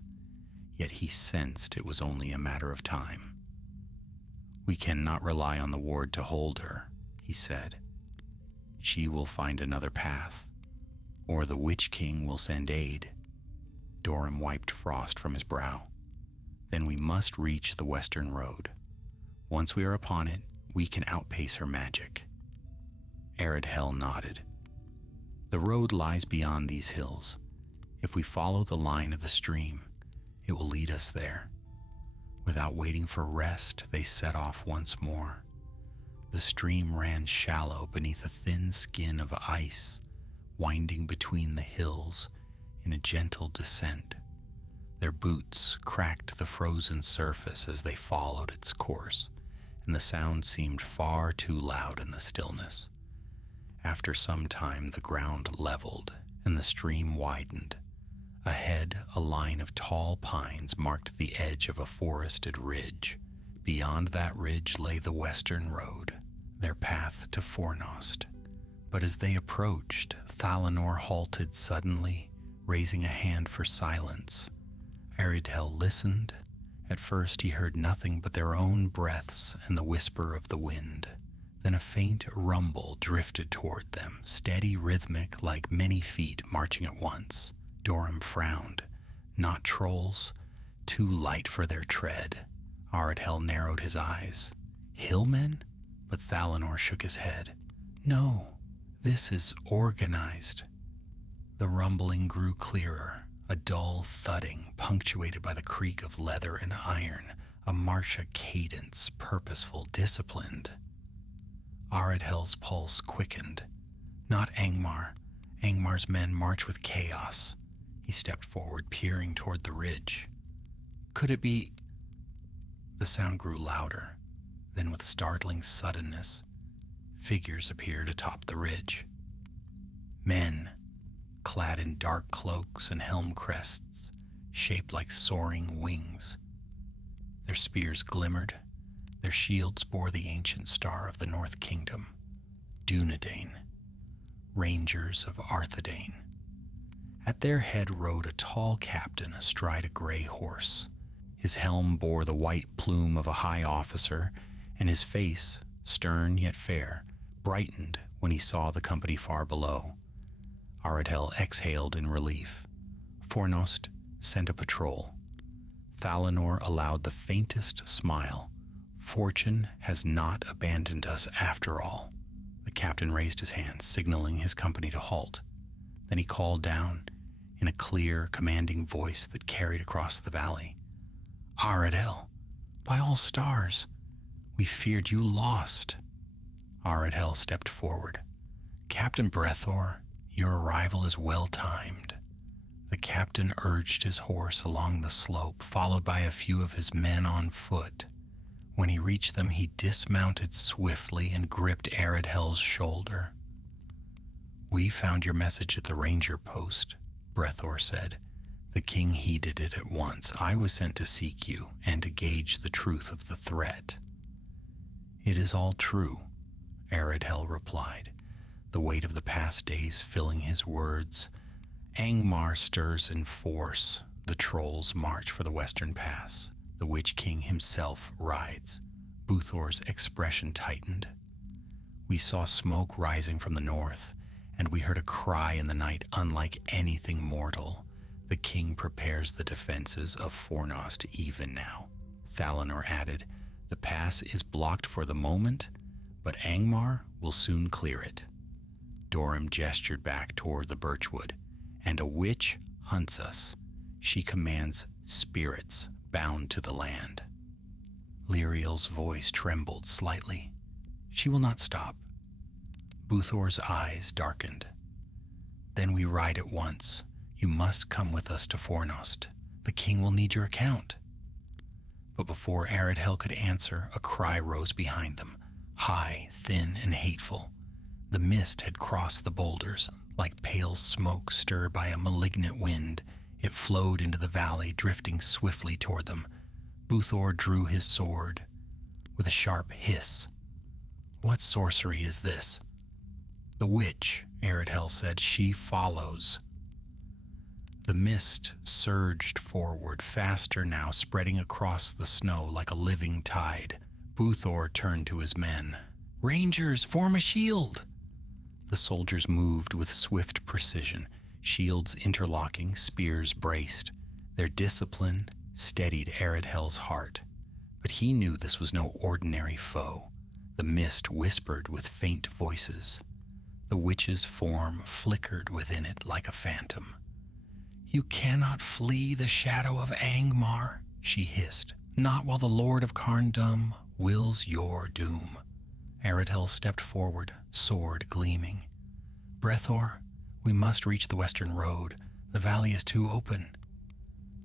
Yet he sensed it was only a matter of time. "We cannot rely on the ward to hold her," he said. "She will find another path, or the Witch King will send aid." Dorim wiped frost from his brow. "Then we must reach the western road. Once we are upon it, we can outpace her magic." Aridhel nodded. "The road lies beyond these hills. If we follow the line of the stream, it will lead us there." Without waiting for rest, they set off once more. The stream ran shallow beneath a thin skin of ice, winding between the hills in a gentle descent. Their boots cracked the frozen surface as they followed its course, and the sound seemed far too loud in the stillness. After some time, the ground leveled, and the stream widened. Ahead, a line of tall pines marked the edge of a forested ridge. Beyond that ridge lay the western road, their path to Fornost. But as they approached, Thalanor halted suddenly, raising a hand for silence. Aridhel listened. At first he heard nothing but their own breaths and the whisper of the wind. Then a faint rumble drifted toward them, steady, rhythmic, like many feet marching at once. Dorim frowned. Not trolls, too light for their tread. Aridhel narrowed his eyes. Hillmen? But Thalanor shook his head. No, this is organized. The rumbling grew clearer, a dull thudding punctuated by the creak of leather and iron, a martia cadence, purposeful, disciplined. Aradhel's pulse quickened. Not Angmar. Angmar's men march with chaos. He stepped forward, peering toward the ridge. Could it be? The sound grew louder. Then with startling suddenness, figures appeared atop the ridge. Men, clad in dark cloaks and helm crests, shaped like soaring wings. Their spears glimmered. Their shields bore the ancient star of the North Kingdom, Dúnedain, Rangers of Arthedain. At their head rode a tall captain astride a gray horse. His helm bore the white plume of a high officer, and his face, stern yet fair, brightened when he saw the company far below. Aradhel exhaled in relief. Fornost sent a patrol. Thalanor allowed the faintest smile. Fortune has not abandoned us after all. The captain raised his hand, signaling his company to halt. Then he called down, in a clear, commanding voice that carried across the valley. Aradhel, by all stars, we feared you lost. Aradhel stepped forward. Captain Brethor, your arrival is well timed. The captain urged his horse along the slope, followed by a few of his men on foot. When he reached them, he dismounted swiftly and gripped Aradhel's shoulder. We found your message at the ranger post, Brethor said. The king heeded it at once. I was sent to seek you and to gauge the truth of the threat. It is all true, Aradhel replied, the weight of the past days filling his words. Angmar stirs in force. The trolls march for the western pass. The Witch King himself rides. Buthor's expression tightened. We saw smoke rising from the north, and we heard a cry in the night unlike anything mortal. The king prepares the defenses of Fornost even now. Thalanor added, the pass is blocked for the moment, but Angmar will soon clear it. Dorim gestured back toward the birchwood. And a witch hunts us. She commands spirits bound to the land. Lyriel's voice trembled slightly. She will not stop. Buthor's eyes darkened. Then we ride at once. You must come with us to Fornost. The king will need your account. But before Aradhel could answer, a cry rose behind them, high, thin, and hateful. The mist had crossed the boulders. Like pale smoke stirred by a malignant wind, it flowed into the valley, drifting swiftly toward them. Buthor drew his sword. With a sharp hiss. What sorcery is this? The witch, Aradhel said. She follows. The mist surged forward, faster now, spreading across the snow like a living tide. Buthor turned to his men. Rangers, form a shield! The soldiers moved with swift precision, shields interlocking, spears braced. Their discipline steadied Aradhel's heart. But he knew this was no ordinary foe. The mist whispered with faint voices. The witch's form flickered within it like a phantom. You cannot flee the shadow of Angmar, she hissed. Not while the Lord of Carndum wills your doom. Aradhel stepped forward, sword gleaming. Brethor, we must reach the western road. The valley is too open.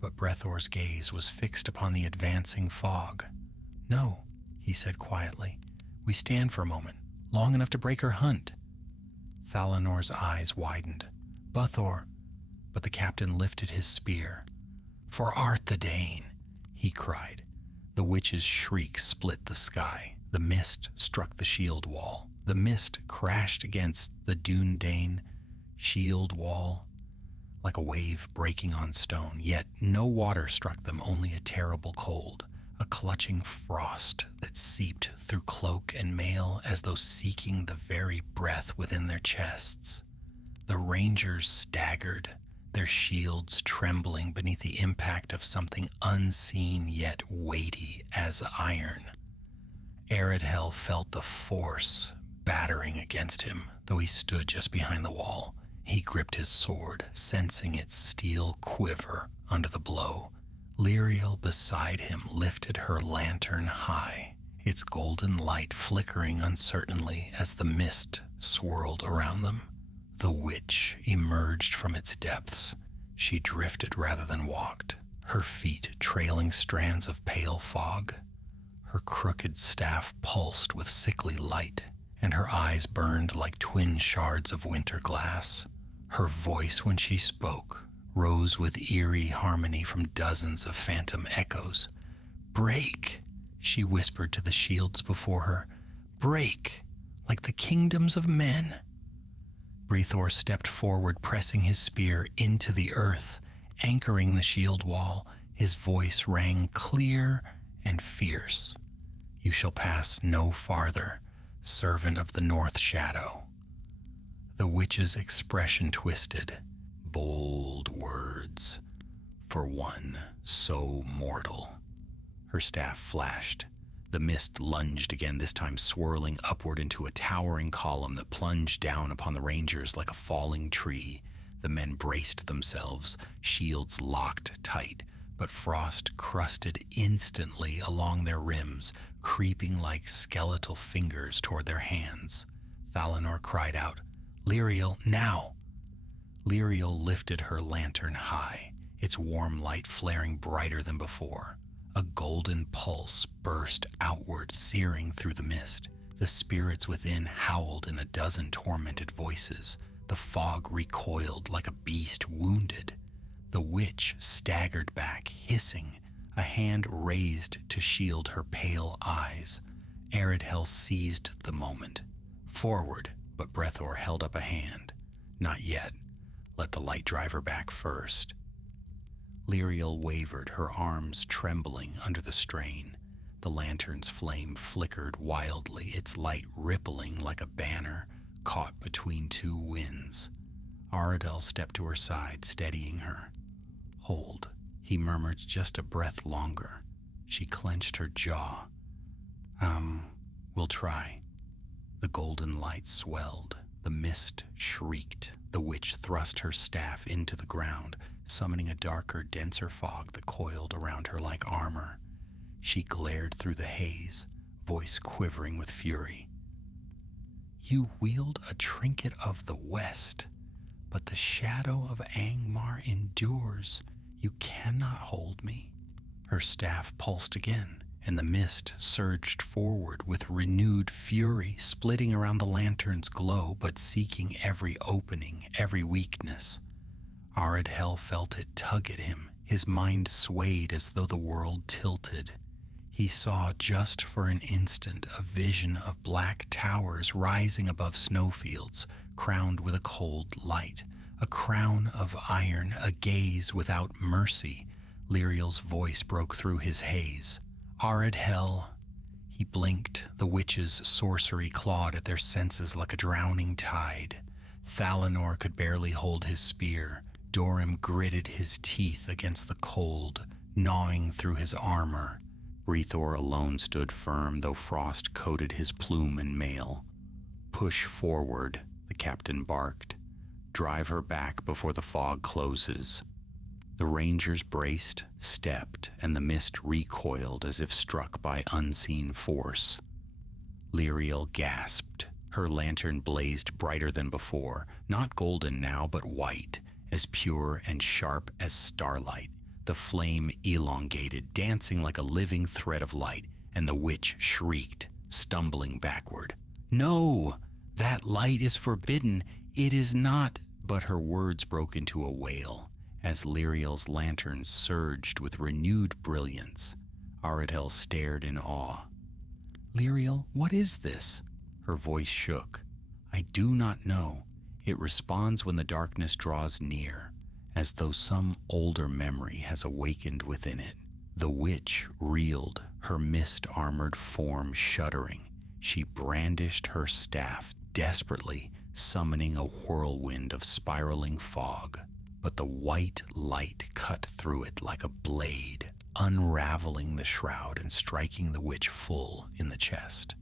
But Brethor's gaze was fixed upon the advancing fog. No, he said quietly. We stand for a moment, long enough to break her hunt. Thalanor's eyes widened. Buthor, but the captain lifted his spear. For Arthedain, he cried. The witch's shriek split the sky. The mist struck the shield wall. The mist crashed against the Dúnedain shield wall like a wave breaking on stone. Yet no water struck them, only a terrible cold, a clutching frost that seeped through cloak and mail as though seeking the very breath within their chests. The rangers staggered, their shields trembling beneath the impact of something unseen yet weighty as iron. Aredhel felt the force battering against him, though he stood just behind the wall. He gripped his sword, sensing its steel quiver under the blow. Lyriel beside him lifted her lantern high, its golden light flickering uncertainly as the mist swirled around them. The witch emerged from its depths. She drifted rather than walked, her feet trailing strands of pale fog. Her crooked staff pulsed with sickly light, and her eyes burned like twin shards of winter glass. Her voice, when she spoke, rose with eerie harmony from dozens of phantom echoes. "Break," she whispered to the shields before her. "Break, like the kingdoms of men." Brethor stepped forward, pressing his spear into the earth, anchoring the shield wall. His voice rang clear and fierce. "You shall pass no farther, servant of the North Shadow." The witch's expression twisted. Bold words for one so mortal. Her staff flashed. The mist lunged again, this time swirling upward into a towering column that plunged down upon the rangers like a falling tree. The men braced themselves, shields locked tight, but frost crusted instantly along their rims, creeping like skeletal fingers toward their hands. Thalanor cried out, "Lyriel, now!" Lyriel lifted her lantern high, its warm light flaring brighter than before. A golden pulse burst outward, searing through the mist. The spirits within howled in a dozen tormented voices. The fog recoiled like a beast wounded. The witch staggered back, hissing, a hand raised to shield her pale eyes. Aredhel seized the moment. Forward, but Brethor held up a hand. "Not yet. Let the light driver back first." Lyriel wavered, her arms trembling under the strain. The lantern's flame flickered wildly, its light rippling like a banner caught between two winds. Aredhel stepped to her side, steadying her. "Hold," he murmured, "just a breath longer." She clenched her jaw. We'll try." The golden light swelled. The mist shrieked. The witch thrust her staff into the ground, summoning a darker, denser fog that coiled around her like armor. She glared through the haze, voice quivering with fury. "You wield a trinket of the West, but the shadow of Angmar endures. You cannot hold me." Her staff pulsed again, and the mist surged forward with renewed fury, splitting around the lantern's glow, but seeking every opening, every weakness. Aredhel felt it tug at him. His mind swayed as though the world tilted. He saw just for an instant a vision of black towers rising above snowfields, crowned with a cold light, a crown of iron, a gaze without mercy. Lyriel's voice broke through his haze. "Aredhel." He blinked. The witch's sorcery clawed at their senses like a drowning tide. Thalanor could barely hold his spear. Dorim gritted his teeth against the cold, gnawing through his armor. Brethor alone stood firm, though frost coated his plume and mail. "Push forward," the captain barked. "Drive her back before the fog closes." The rangers braced, stepped, and the mist recoiled as if struck by unseen force. Lyriel gasped. Her lantern blazed brighter than before, not golden now, but white, as pure and sharp as starlight. The flame elongated, dancing like a living thread of light, and the witch shrieked, stumbling backward. "No! That light is forbidden! It is not—" But her words broke into a wail as Lyriel's lantern surged with renewed brilliance. Aredhel stared in awe. "Lyriel, what is this?" Her voice shook. "I do not know. It responds when the darkness draws near, as though some older memory has awakened within it." The witch reeled, her mist-armored form shuddering. She brandished her staff desperately, summoning a whirlwind of spiraling fog. But the white light cut through it like a blade, unraveling the shroud and striking the witch full in the chest.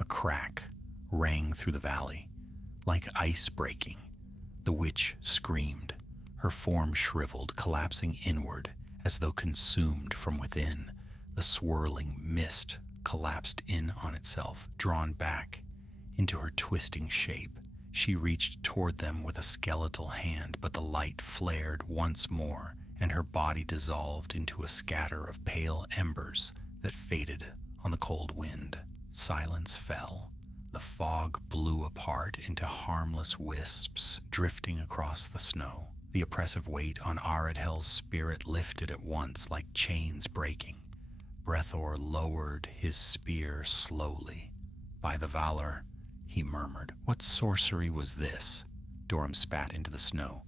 A crack rang through the valley, like ice breaking. The witch screamed, her form shriveled, collapsing inward as though consumed from within. The swirling mist collapsed in on itself, drawn back into her twisting shape. She reached toward them with a skeletal hand, but the light flared once more, and her body dissolved into a scatter of pale embers that faded on the cold wind. Silence fell. The fog blew apart into harmless wisps, drifting across the snow. The oppressive weight on Aradhel's spirit lifted at once like chains breaking. Brethor lowered his spear slowly. "By the valor," he murmured. "What sorcery was this?" Dorum spat into the snow.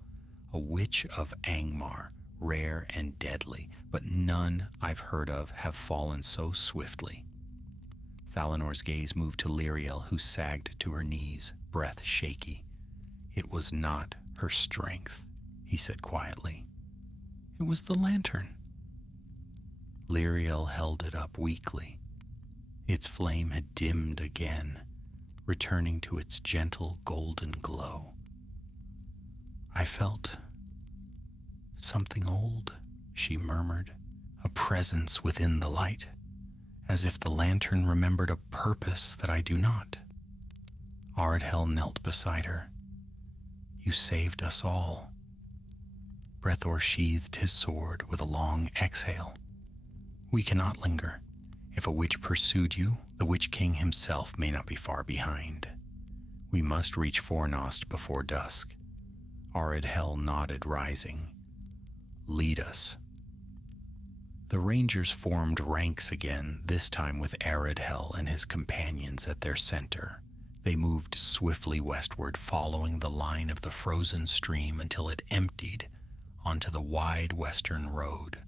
"A witch of Angmar, rare and deadly, but none I've heard of have fallen so swiftly." Thalinor's gaze moved to Lyriel, who sagged to her knees, breath shaky. "It was not her strength," he said quietly. "It was the lantern." Lyriel held it up weakly. Its flame had dimmed again, returning to its gentle golden glow. "I felt something old," she murmured, "a presence within the light, as if the lantern remembered a purpose that I do not." Aradhel knelt beside her. "You saved us all." Brethor sheathed his sword with a long exhale. "We cannot linger. If a witch pursued you, the Witch King himself may not be far behind. We must reach Fornost before dusk." Aradhel nodded, rising. "Lead us." The rangers formed ranks again, this time with Aradhel and his companions at their center. They moved swiftly westward, following the line of the frozen stream until it emptied onto the wide western road,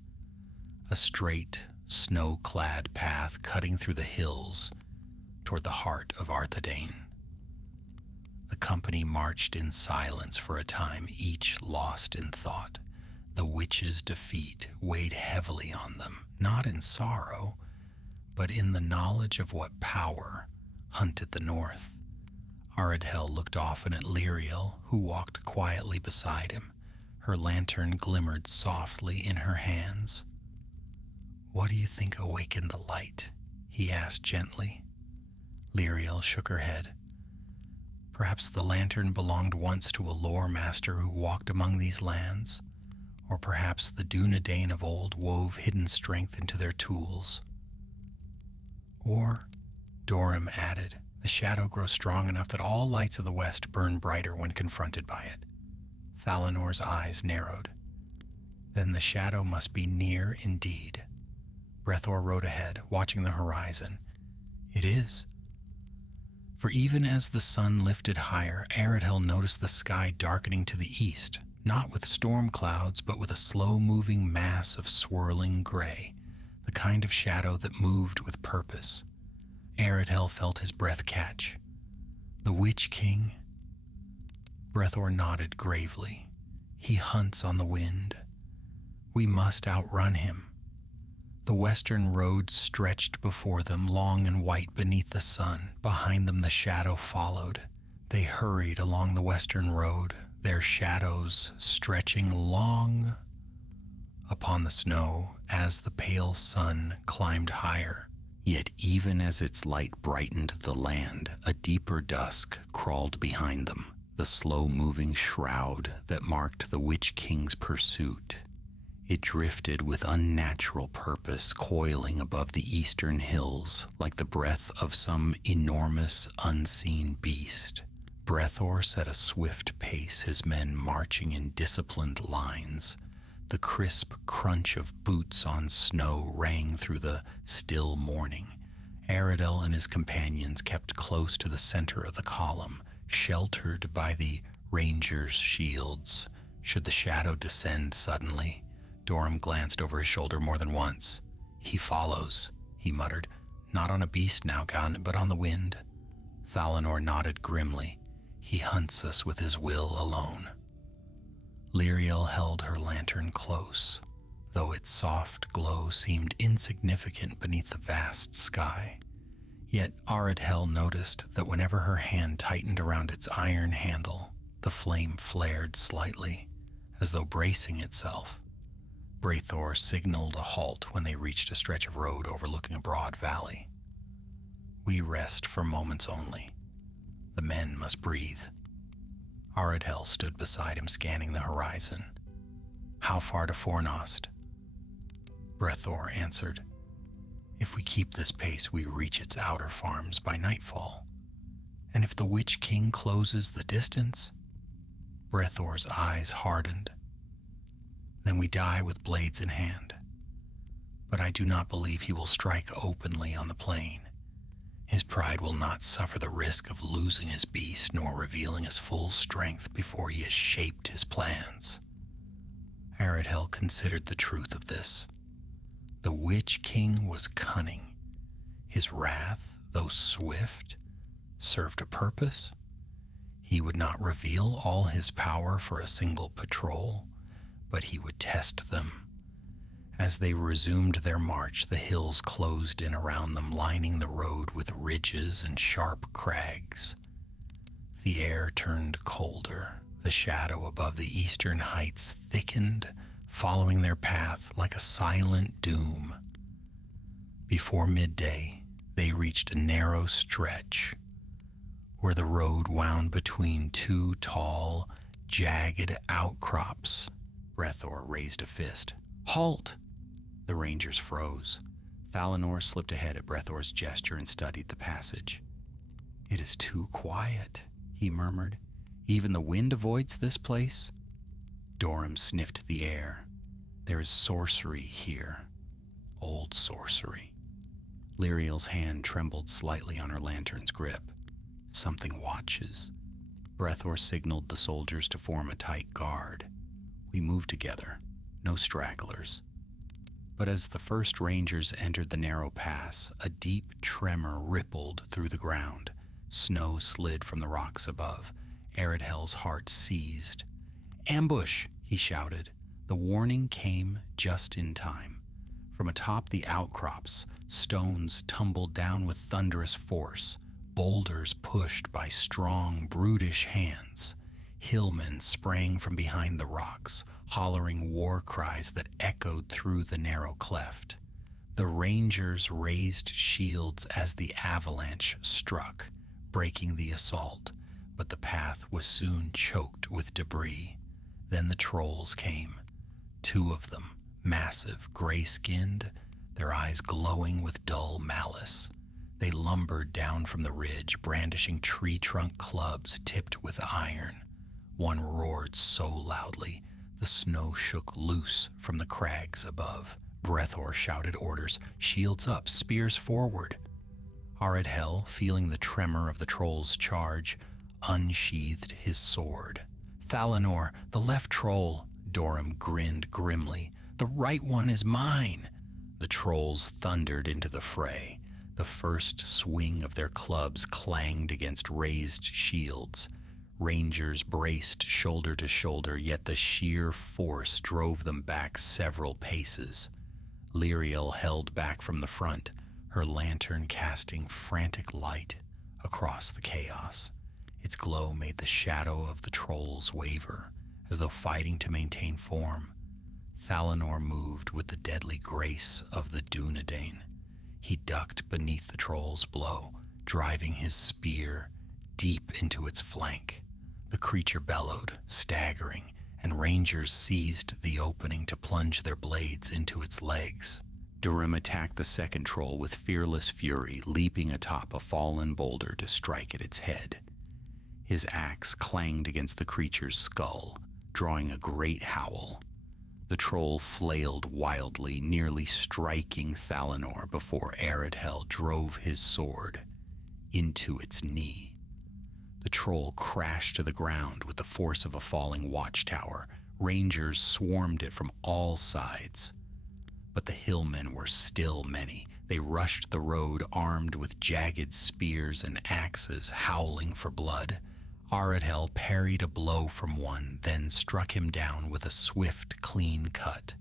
a straight, snow-clad path cutting through the hills toward the heart of Arthedain. The company marched in silence for a time, each lost in thought. The witch's defeat weighed heavily on them, not in sorrow, but in the knowledge of what power hunted the north. Aradhel looked often at Lyriel, who walked quietly beside him. Her lantern glimmered softly in her hands. "What do you think awakened the light?" he asked gently. Lyriel shook her head. "Perhaps the lantern belonged once to a lore master who walked among these lands. Or perhaps the Dúnedain of old wove hidden strength into their tools. Or," Dorum added, "the shadow grows strong enough that all lights of the west burn brighter when confronted by it." Thalinor's eyes narrowed. "Then the shadow must be near indeed." Brethor rode ahead, watching the horizon. "It is." For even as the sun lifted higher, Aradhel noticed the sky darkening to the east, not with storm clouds, but with a slow-moving mass of swirling gray, the kind of shadow that moved with purpose. Aradhel felt his breath catch. "The Witch King?" Brethor nodded gravely. "He hunts on the wind. We must outrun him." The western road stretched before them, long and white beneath the sun. Behind them the shadow followed. They hurried along the western road, their shadows stretching long upon the snow as the pale sun climbed higher. Yet even as its light brightened the land, a deeper dusk crawled behind them, the slow-moving shroud that marked the Witch King's pursuit. It drifted with unnatural purpose, coiling above the eastern hills like the breath of some enormous, unseen beast. Brethor set a swift pace, his men marching in disciplined lines. The crisp crunch of boots on snow rang through the still morning. Aradhel and his companions kept close to the center of the column, sheltered by the rangers' shields. Should the shadow descend suddenly? Dorum glanced over his shoulder more than once. "He follows," he muttered. "Not on a beast now, but on the wind." Thalinor nodded grimly. "He hunts us with his will alone." Lyriel held her lantern close. though its soft glow seemed insignificant beneath the vast sky. Yet Aradhel noticed that whenever her hand tightened around its iron handle, the flame flared slightly, as though bracing itself. Braithor signaled a halt when they reached a stretch of road overlooking a broad valley. "We rest for moments only. The men must breathe." Aradhel stood beside him, scanning the horizon. "How far to Fornost?" Braithor answered, "If we keep this pace, we reach its outer farms by nightfall. And if the Witch King closes the distance?" Braithor's eyes hardened. "Then we die with blades in hand. But I do not believe he will strike openly on the plain. His pride will not suffer the risk of losing his beast nor revealing his full strength before he has shaped his plans." Aradhel considered the truth of this. The Witch King was cunning. His wrath, though swift, served a purpose. He would not reveal all his power for a single patrol, but he would test them. As they resumed their march, the hills closed in around them, lining the road with ridges and sharp crags. The air turned colder. The shadow above the eastern heights thickened, following their path like a silent doom. Before midday, they reached a narrow stretch where the road wound between two tall, jagged outcrops. Braithor raised a fist. "Halt!" The rangers froze. Thalanor slipped ahead at Braithor's gesture and studied the passage. "It is too quiet," he murmured. "Even the wind avoids this place." Dorum sniffed the air. "There is sorcery here. Old sorcery." Lyriel's hand trembled slightly on her lantern's grip. "Something watches." Braithor signaled the soldiers to form a tight guard. We moved together, no stragglers. But as the first rangers entered the narrow pass, a deep tremor rippled through the ground. Snow slid from the rocks above. Aradhel's heart seized. "Ambush!" he shouted. The warning came just in time. From atop the outcrops, stones tumbled down with thunderous force, boulders pushed by strong, brutish hands. Hillmen sprang from behind the rocks, hollering war cries that echoed through the narrow cleft. The rangers raised shields as the avalanche struck, breaking the assault, but the path was soon choked with debris. Then the trolls came. 2 of them, massive, gray-skinned, their eyes glowing with dull malice. They lumbered down from the ridge, brandishing tree-trunk clubs tipped with iron. One roared so loudly, the snow shook loose from the crags above. Braithor shouted orders, "Shields up, spears forward." Aradhel, feeling the tremor of the troll's charge, unsheathed his sword. "Thalanor, the left troll!" Dorum grinned grimly. "The right one is mine!" The trolls thundered into the fray. The first swing of their clubs clanged against raised shields. Rangers braced shoulder to shoulder, yet the sheer force drove them back several paces. Lyriel held back from the front, her lantern casting frantic light across the chaos. Its glow made the shadow of the trolls waver, as though fighting to maintain form. Thalanor moved with the deadly grace of the Dúnedain. He ducked beneath the troll's blow, driving his spear deep into its flank. The creature bellowed, staggering, and rangers seized the opening to plunge their blades into its legs. Durim attacked the second troll with fearless fury, leaping atop a fallen boulder to strike at its head. His axe clanged against the creature's skull, drawing a great howl. The troll flailed wildly, nearly striking Thalanor before Aradhel drove his sword into its knee. The troll crashed to the ground with the force of a falling watchtower. Rangers swarmed it from all sides. But the hillmen were still many. They rushed the road armed with jagged spears and axes, howling for blood. Aradhel parried a blow from one, then struck him down with a swift, clean cut.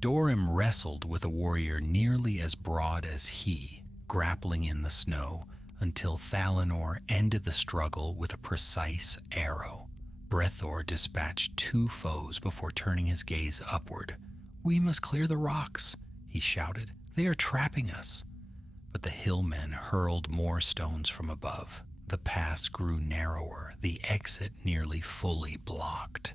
Dorim wrestled with a warrior nearly as broad as he, grappling in the snow, until Thalinor ended the struggle with a precise arrow. Brethor dispatched 2 foes before turning his gaze upward. "We must clear the rocks," he shouted. "They are trapping us." But the hillmen hurled more stones from above. The pass grew narrower, the exit nearly fully blocked.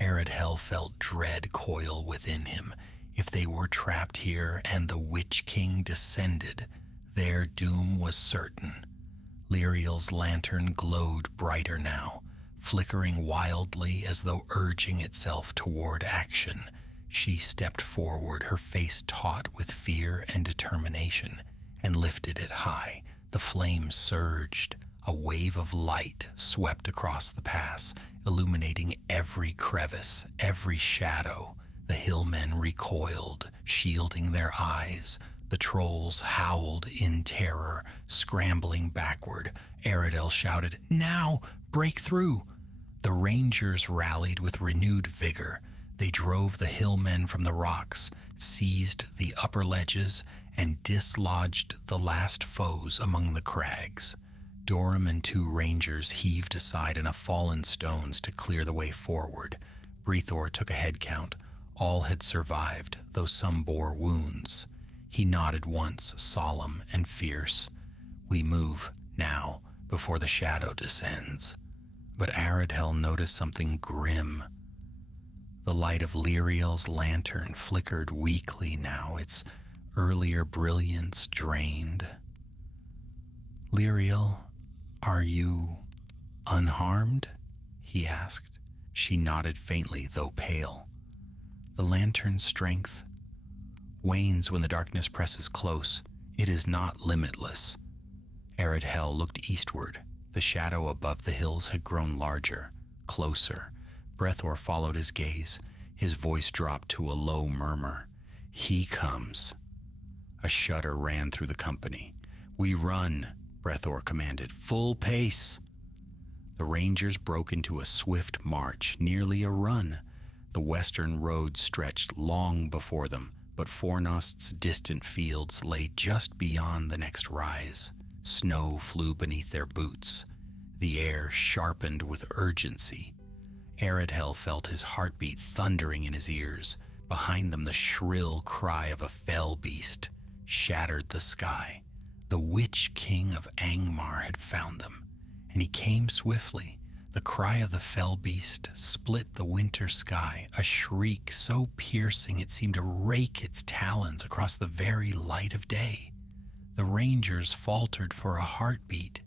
Aradhel felt dread coil within him. If they were trapped here and the Witch King descended, their doom was certain. Lyriel's lantern glowed brighter now, flickering wildly as though urging itself toward action. She stepped forward, her face taut with fear and determination, and lifted it high. The flame surged. A wave of light swept across the pass, illuminating every crevice, every shadow. The hillmen recoiled, shielding their eyes. The trolls howled in terror, scrambling backward. Aradhel shouted, "Now! Break through!" The rangers rallied with renewed vigor. They drove the hillmen from the rocks, seized the upper ledges, and dislodged the last foes among the crags. Dorim and 2 rangers heaved aside enough fallen stones to clear the way forward. Brethor took a head count. All had survived, though some bore wounds. He nodded once, solemn and fierce. "We move, now, before the shadow descends." But Aradhel noticed something grim. The light of Lyriel's lantern flickered weakly now, its earlier brilliance drained. "Lyriel, are you unharmed?" he asked. She nodded faintly, though pale. "The lantern's strength wanes when the darkness presses close. It is not limitless." Aradhel looked eastward. The shadow above the hills had grown larger, closer. Brethor followed his gaze. His voice dropped to a low murmur. "He comes." A shudder ran through the company. "We run," Brethor commanded. "Full pace." The rangers broke into a swift march, nearly a run. The western road stretched long before them, but Fornost's distant fields lay just beyond the next rise. Snow flew beneath their boots. The air sharpened with urgency. Aradhel felt his heartbeat thundering in his ears. Behind them, the shrill cry of a fell beast shattered the sky. The Witch King of Angmar had found them, and he came swiftly. The cry of the fell beast split the winter sky, a shriek so piercing it seemed to rake its talons across the very light of day. The rangers faltered for a heartbeat,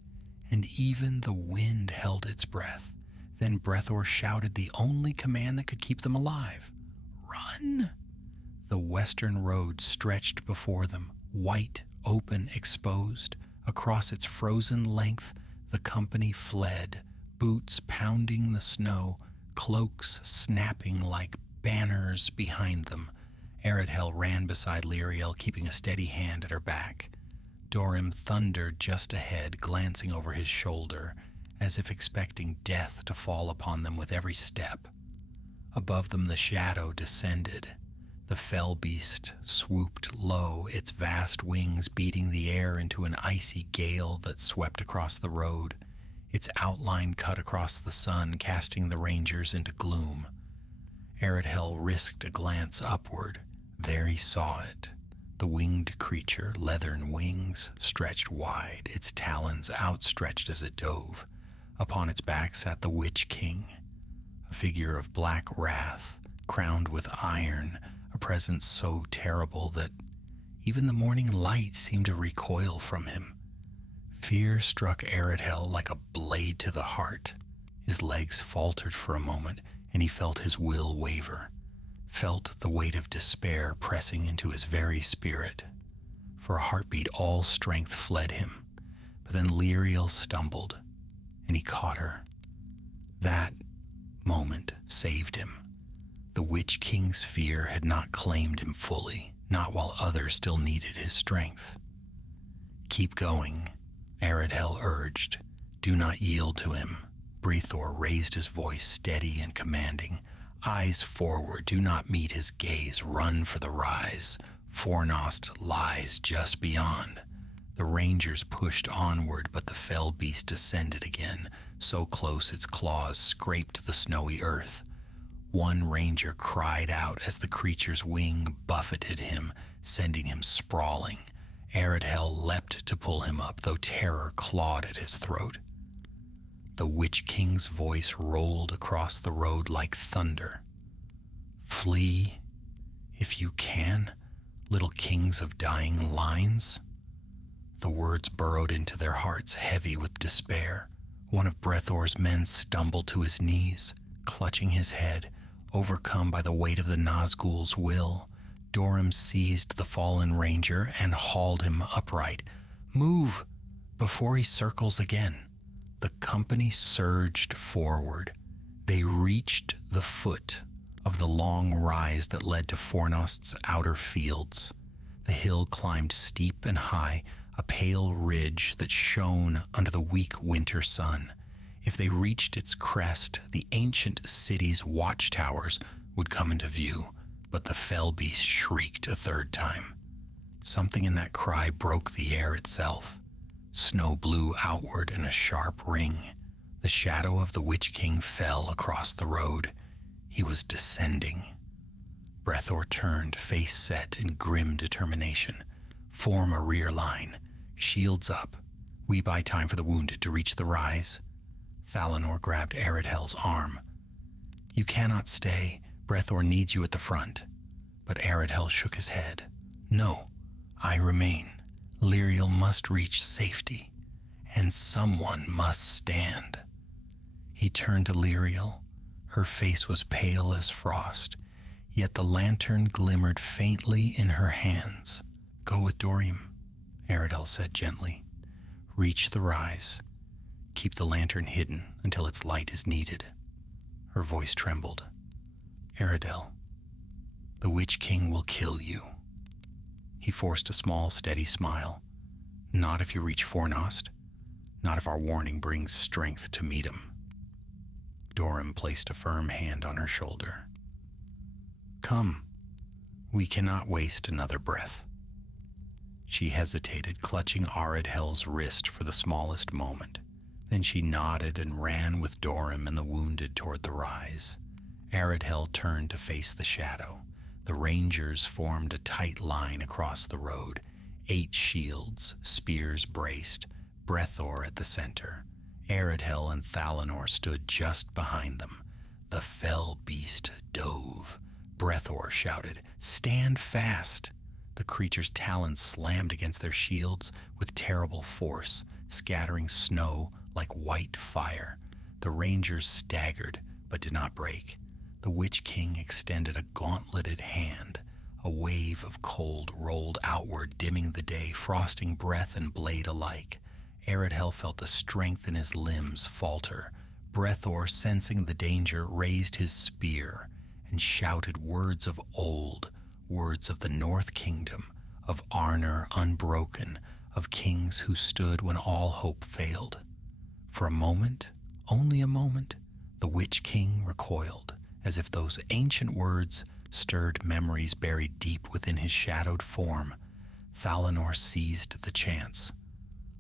and even the wind held its breath. Then Brethor shouted the only command that could keep them alive. "Run!" The western road stretched before them, white, open, exposed. Across its frozen length, the company fled, boots pounding the snow, cloaks snapping like banners behind them. Aradhel ran beside Lyriel, keeping a steady hand at her back. Dorim thundered just ahead, glancing over his shoulder, as if expecting death to fall upon them with every step. Above them the shadow descended. The fell beast swooped low, its vast wings beating the air into an icy gale that swept across the road. Its outline cut across the sun, casting the rangers into gloom. Aradhel risked a glance upward. There he saw it. The winged creature, leathern wings stretched wide, its talons outstretched as it dove. Upon its back sat the Witch King, a figure of black wrath, crowned with iron, a presence so terrible that even the morning light seemed to recoil from him. Fear struck Aradhel like a blade to the heart. His legs faltered for a moment, and he felt his will waver, felt the weight of despair pressing into his very spirit. For a heartbeat, all strength fled him. But then Lyriel stumbled, and he caught her. That moment saved him. The Witch King's fear had not claimed him fully, not while others still needed his strength. "Keep going," Aradhel urged. "Do not yield to him." Brethor raised his voice, steady and commanding. Eyes forward, do not meet his gaze, run for the rise. Fornost lies just beyond. The rangers pushed onward, but the fell beast descended again, so close its claws scraped the snowy earth. One ranger cried out as the creature's wing buffeted him, sending him sprawling. Aradhel leapt to pull him up, though terror clawed at his throat. The Witch King's voice rolled across the road like thunder. Flee, if you can, little kings of dying lines. The words burrowed into their hearts, heavy with despair. One of Brethor's men stumbled to his knees, clutching his head, overcome by the weight of the Nazgul's will. Dorim seized the fallen ranger and hauled him upright. Move before he circles again. The company surged forward. They reached the foot of the long rise that led to Fornost's outer fields. The hill climbed steep and high, a pale ridge that shone under the weak winter sun. If they reached its crest, the ancient city's watchtowers would come into view, but the fell beast shrieked a third time. Something in that cry broke the air itself. Snow blew outward in a sharp ring. The shadow of the Witch King fell across the road. He was descending. Brethor turned, face set in grim determination. Form a rear line. Shields up. We buy time for the wounded to reach the rise. Thalanor grabbed Aradhel's arm. You cannot stay. Brethor needs you at the front. But Aradhel shook his head. No, I remain. Lyriel must reach safety, and someone must stand. He turned to Lyriel. Her face was pale as frost, yet the lantern glimmered faintly in her hands. Go with Dorim, Aradhel said gently. Reach the rise. Keep the lantern hidden until its light is needed. Her voice trembled. Aradhel, the Witch King will kill you. He forced a small, steady smile. Not if you reach Fornost. Not if our warning brings strength to meet him. Dorim placed a firm hand on her shoulder. Come. We cannot waste another breath. She hesitated, clutching Aradhel's wrist for the smallest moment. Then she nodded and ran with Dorim and the wounded toward the rise. Aradhel turned to face the shadow. The rangers formed a tight line across the road, 8 shields, spears braced, Brethor at the center. Aradhel and Thalanor stood just behind them. The fell beast dove. Brethor shouted, Stand fast! The creature's talons slammed against their shields with terrible force, scattering snow like white fire. The rangers staggered, but did not break. The Witch King extended a gauntleted hand. A wave of cold rolled outward, dimming the day, frosting breath and blade alike. Aradhel felt the strength in his limbs falter. Brethor, sensing the danger, raised his spear and shouted words of old, words of the North Kingdom, of Arnor unbroken, of kings who stood when all hope failed. For a moment, only a moment, the Witch King recoiled, as if those ancient words stirred memories buried deep within his shadowed form. Thalanor seized the chance.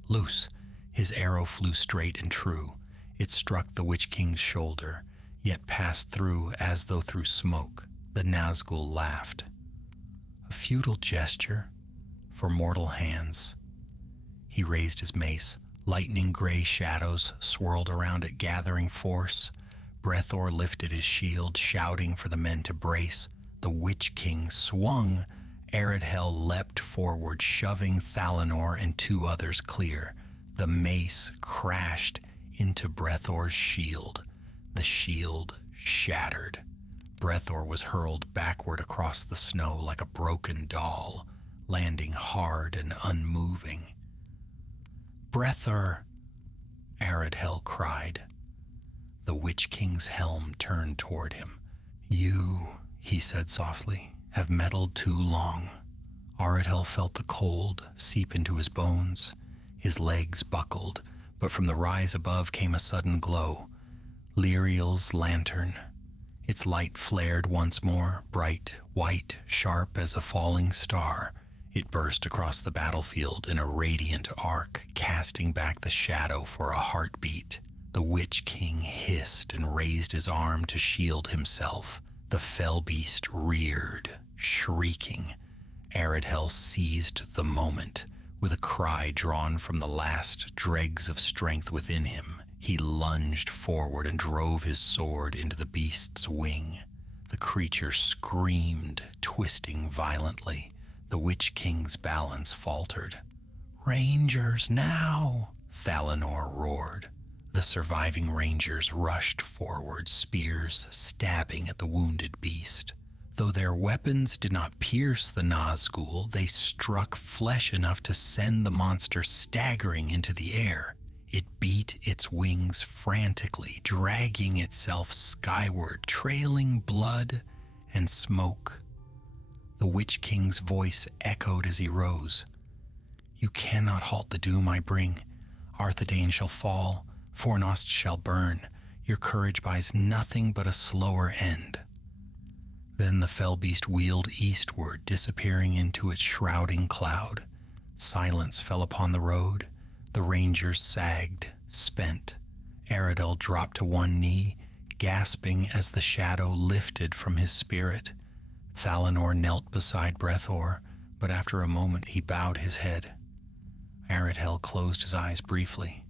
Loose, his arrow flew straight and true. It struck the Witch King's shoulder, yet passed through as though through smoke. The Nazgul laughed. A futile gesture for mortal hands. He raised his mace. Lightning gray shadows swirled around it, gathering force. Brethor lifted his shield, shouting for the men to brace. The Witch King swung. Aradhel leapt forward, shoving Thalanor and 2 others clear. The mace crashed into Brethor's shield. The shield shattered. Brethor was hurled backward across the snow like a broken doll, landing hard and unmoving. Brethor! Aradhel cried. The Witch King's helm turned toward him. You, he said softly, have meddled too long. Aradhel felt the cold seep into his bones. His legs buckled, but from the rise above came a sudden glow. Lyriel's lantern. Its light flared once more, bright, white, sharp as a falling star. It burst across the battlefield in a radiant arc, casting back the shadow for a heartbeat. The Witch King hissed and raised his arm to shield himself. The fell beast reared, shrieking. Aradhel seized the moment. With a cry drawn from the last dregs of strength within him, he lunged forward and drove his sword into the beast's wing. The creature screamed, twisting violently. The Witch King's balance faltered. "Rangers, now!" Thalanor roared. The surviving rangers rushed forward, spears stabbing at the wounded beast. Though their weapons did not pierce the Nazgul, they struck flesh enough to send the monster staggering into the air. It beat its wings frantically, dragging itself skyward, trailing blood and smoke. The Witch King's voice echoed as he rose. "You cannot halt the doom I bring. Arthedain shall fall. Fornost shall burn. Your courage buys nothing but a slower end." Then the fell beast wheeled eastward, disappearing into its shrouding cloud. Silence fell upon the road. The rangers sagged, spent. Aradhel dropped to one knee, gasping as the shadow lifted from his spirit. Thalanor knelt beside Brethor, but after a moment he bowed his head. Aradhel closed his eyes briefly.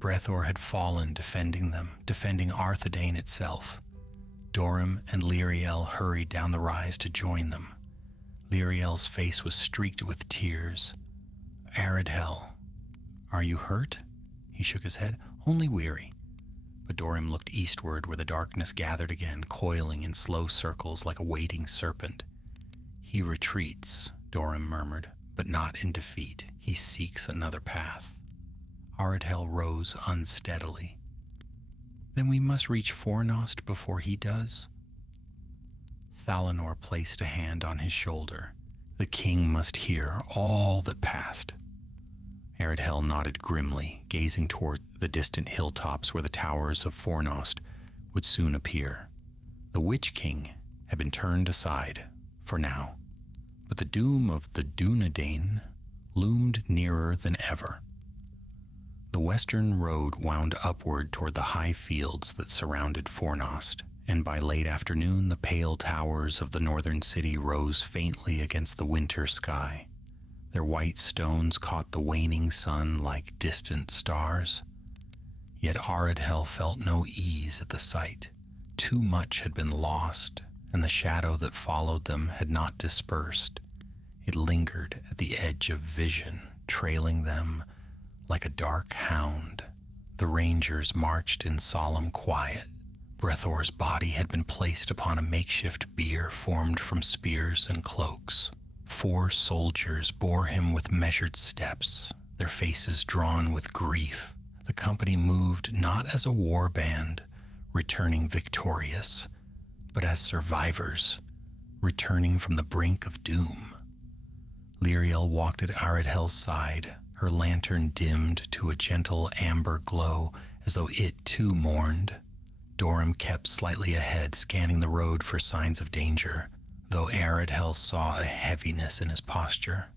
Brethor had fallen defending them, defending Arthedain itself. Dorim and Lyriel hurried down the rise to join them. Lyriel's face was streaked with tears. "Aradhel, are you hurt?" He shook his head. "Only weary." But Dorim looked eastward where the darkness gathered again, coiling in slow circles like a waiting serpent. "He retreats," Dorim murmured, "but not in defeat. He seeks another path." Aradhel rose unsteadily. "Then we must reach Fornost before he does?" Thalanor placed a hand on his shoulder. "The king must hear all that passed." Aradhel nodded grimly, gazing toward the distant hilltops where the towers of Fornost would soon appear. The Witch King had been turned aside, for now, but the doom of the Dúnedain loomed nearer than ever. The western road wound upward toward the high fields that surrounded Fornost, and by late afternoon the pale towers of the northern city rose faintly against the winter sky. Their white stones caught the waning sun like distant stars. Yet Aradhel felt no ease at the sight. Too much had been lost, and the shadow that followed them had not dispersed. It lingered at the edge of vision, trailing them like a dark hound. The rangers marched in solemn quiet. Brethor's body had been placed upon a makeshift bier formed from spears and cloaks. 4 soldiers bore him with measured steps, their faces drawn with grief. The company moved not as a war band, returning victorious, but as survivors, returning from the brink of doom. Lyriel walked at Aradhel's side, her lantern dimmed to a gentle amber glow as though it too mourned. Dorim kept slightly ahead, scanning the road for signs of danger, though Aradhel saw a heaviness in his posture.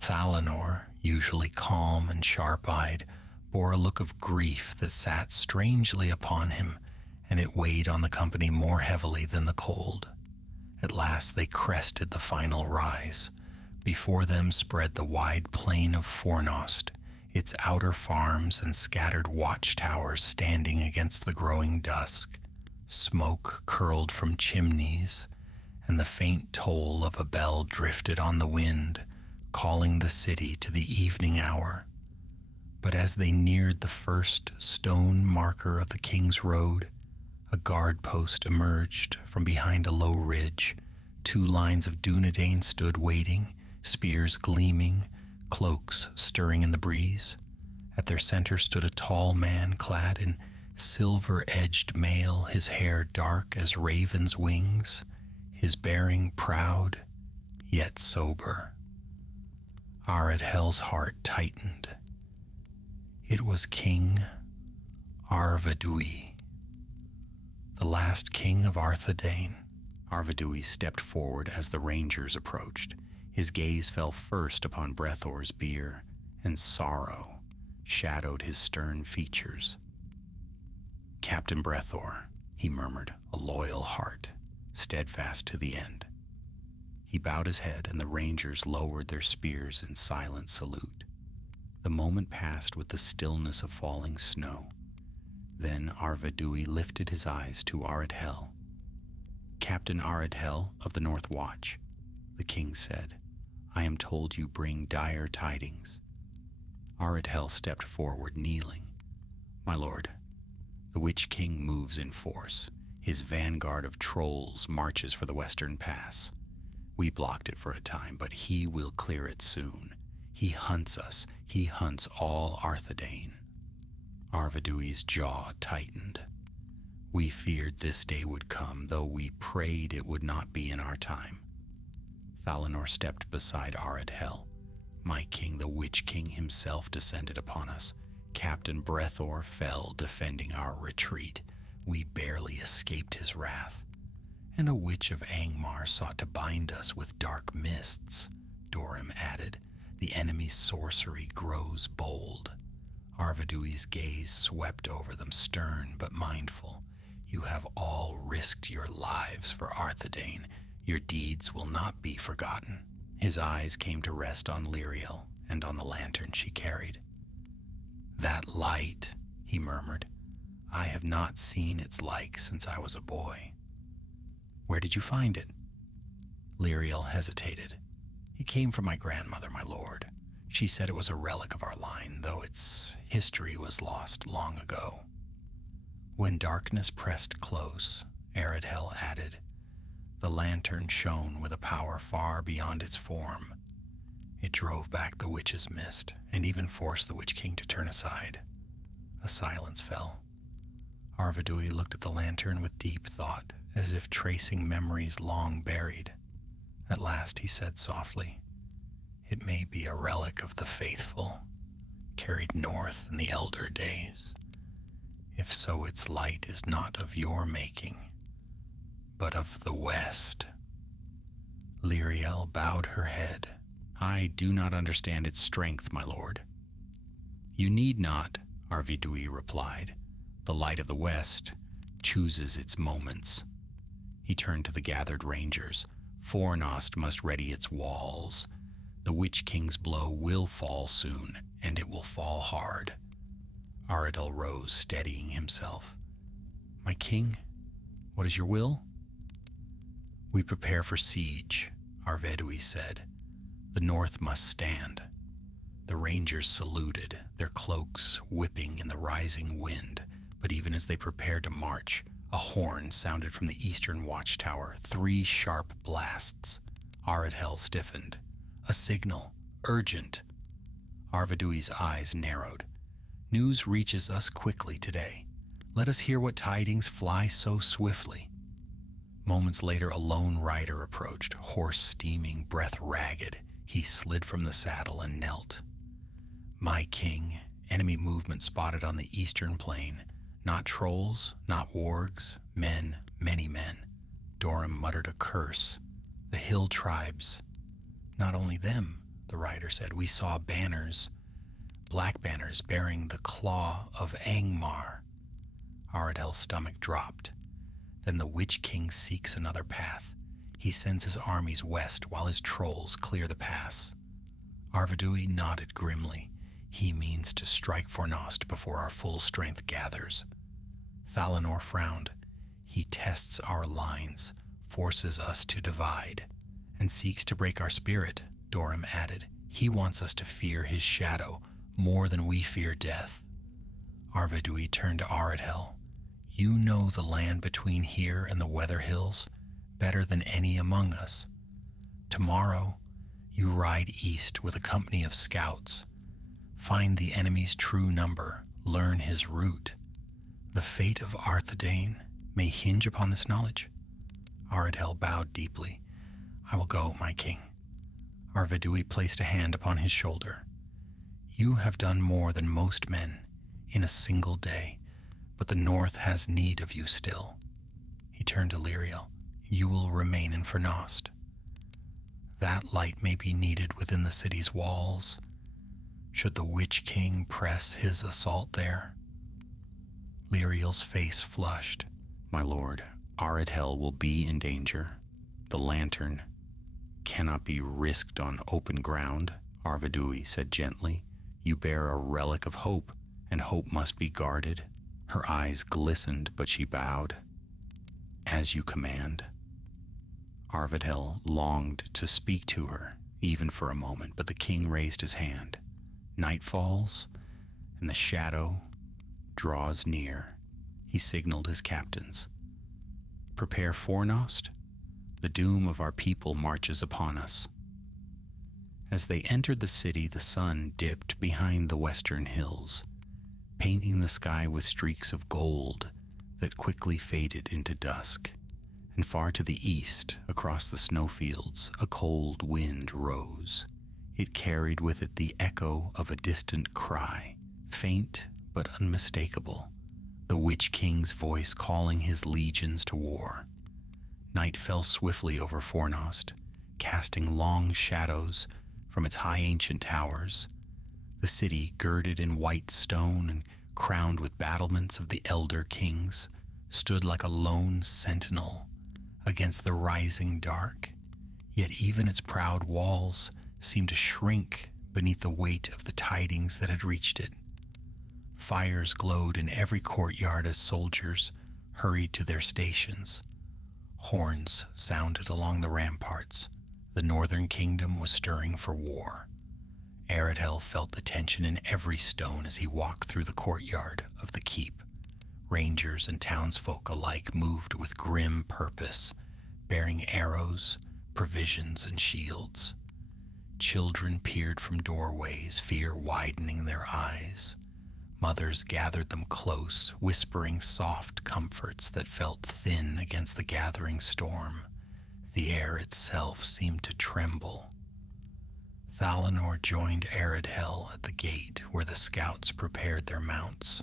Thalanor, usually calm and sharp-eyed, bore a look of grief that sat strangely upon him, and it weighed on the company more heavily than the cold. At last they crested the final rise. Before them spread the wide plain of Fornost, its outer farms and scattered watchtowers standing against the growing dusk. Smoke curled from chimneys, and the faint toll of a bell drifted on the wind, calling the city to the evening hour. But as they neared the first stone marker of the King's Road, a guard post emerged from behind a low ridge. 2 lines of Dúnedain stood waiting, spears gleaming, cloaks stirring in the breeze. At their center stood a tall man clad in silver-edged mail, his hair dark as raven's wings, his bearing proud, yet sober. Aradhel's heart tightened. It was King Arvedui. the last king of Arthedain. Arvedui stepped forward as the rangers approached. His gaze fell first upon Brethor's bier, and sorrow shadowed his stern features. "Captain Brethor," he murmured, "a loyal heart, steadfast to the end." He bowed his head, and the rangers lowered their spears in silent salute. The moment passed with the stillness of falling snow. Then Arvedui lifted his eyes to Aredhel. "Captain Aredhel of the North Watch," the king said, "I am told you bring dire tidings." Aredhel stepped forward, kneeling. "My lord, the Witch King moves in force. His vanguard of trolls marches for the Western Pass. We blocked it for a time, but he will clear it soon. He hunts us. He hunts all Arthedain." Arvedui's jaw tightened. "We feared this day would come, though we prayed it would not be in our time." Thalanor stepped beside Aredhel. "My king, the Witch King himself, descended upon us. Captain Brethor fell defending our retreat. We barely escaped his wrath. And a witch of Angmar sought to bind us with dark mists," Dorim added. "The enemy's sorcery grows bold." Arvedui's gaze swept over them, stern but mindful. "You have all risked your lives for Arthedain. Your deeds will not be forgotten." His eyes came to rest on Lyriel and on the lantern she carried. "That light," he murmured, "I have not seen its like since I was a boy." "Where did you find it?" Lyriel hesitated. "It came from my grandmother, my lord. She said it was a relic of our line, though its history was lost long ago." When darkness pressed close, Aredhel added, "The lantern shone with a power far beyond its form. It drove back the witch's mist, and even forced the Witch King to turn aside." A silence fell. Arvedui looked at the lantern with deep thought, as if tracing memories long buried. At last he said softly, "It may be a relic of the faithful, carried north in the elder days. If so, its light is not of your making, but of the West." Lyriel bowed her head. "I do not understand its strength, my lord." "You need not," Arvedui replied. "The light of the West chooses its moments." He turned to the gathered rangers. "Fornost must ready its walls. The Witch King's blow will fall soon, and it will fall hard." Aredhel rose, steadying himself. "My king, what is your will?" "We prepare for siege," Arvedui said. "The north must stand." The rangers saluted, their cloaks whipping in the rising wind, but even as they prepared to march, a horn sounded from the eastern watchtower, 3 sharp blasts. Aredhel stiffened. "A signal! Urgent!" Arvedui's eyes narrowed. "News reaches us quickly today. Let us hear what tidings fly so swiftly." Moments later, a lone rider approached, horse steaming, breath ragged. He slid from the saddle and knelt. "My king, enemy movement spotted on the eastern plain. Not trolls, not wargs, men, many men." Dorim muttered a curse. "The hill tribes." "Not only them," the rider said. "We saw banners, black banners bearing the claw of Angmar." Aredhel's stomach dropped. "Then the Witch King seeks another path. He sends his armies west while his trolls clear the pass." Arvedui nodded grimly. "He means to strike Fornost before our full strength gathers." Thalanor frowned. "He tests our lines, forces us to divide, and seeks to break our spirit," Dorim added. "He wants us to fear his shadow more than we fear death." Arvedui turned to Aredhel. "You know the land between here and the Weather Hills better than any among us. Tomorrow, you ride east with a company of scouts. Find the enemy's true number, learn his route. The fate of Arthedain may hinge upon this knowledge." Aredhel bowed deeply. "I will go, my king." Arvedui placed a hand upon his shoulder. "You have done more than most men in a single day, but the North has need of you still. He turned to Lyriel. You will remain in Fernost. That light may be needed within the city's walls, should the Witch King press his assault there. Lyriel's face flushed. My lord, Aredhel will be in danger. The lantern cannot be risked on open ground, Arvedui said gently. You bear a relic of hope, and hope must be guarded. Her eyes glistened, but she bowed. As you command. Arvedhel longed to speak to her, even for a moment, but the king raised his hand. Night falls, and the shadow draws near. He signaled his captains. Prepare Fornost. The doom of our people marches upon us. As they entered the city, the sun dipped behind the western hills, painting the sky with streaks of gold that quickly faded into dusk. And far to the east, across the snowfields, a cold wind rose. It carried with it the echo of a distant cry, faint but unmistakable, the Witch King's voice calling his legions to war. Night fell swiftly over Fornost, casting long shadows from its high ancient towers. The city, girded in white stone and crowned with battlements of the elder kings, stood like a lone sentinel against the rising dark. Yet even its proud walls seemed to shrink beneath the weight of the tidings that had reached it. Fires glowed in every courtyard as soldiers hurried to their stations. Horns sounded along the ramparts. The northern kingdom was stirring for war. Aredhel felt the tension in every stone as he walked through the courtyard of the keep. Rangers and townsfolk alike moved with grim purpose, bearing arrows, provisions, and shields. Children peered from doorways, fear widening their eyes. Mothers gathered them close, whispering soft comforts that felt thin against the gathering storm. The air itself seemed to tremble. Thalinor joined Aredhel at the gate where the scouts prepared their mounts.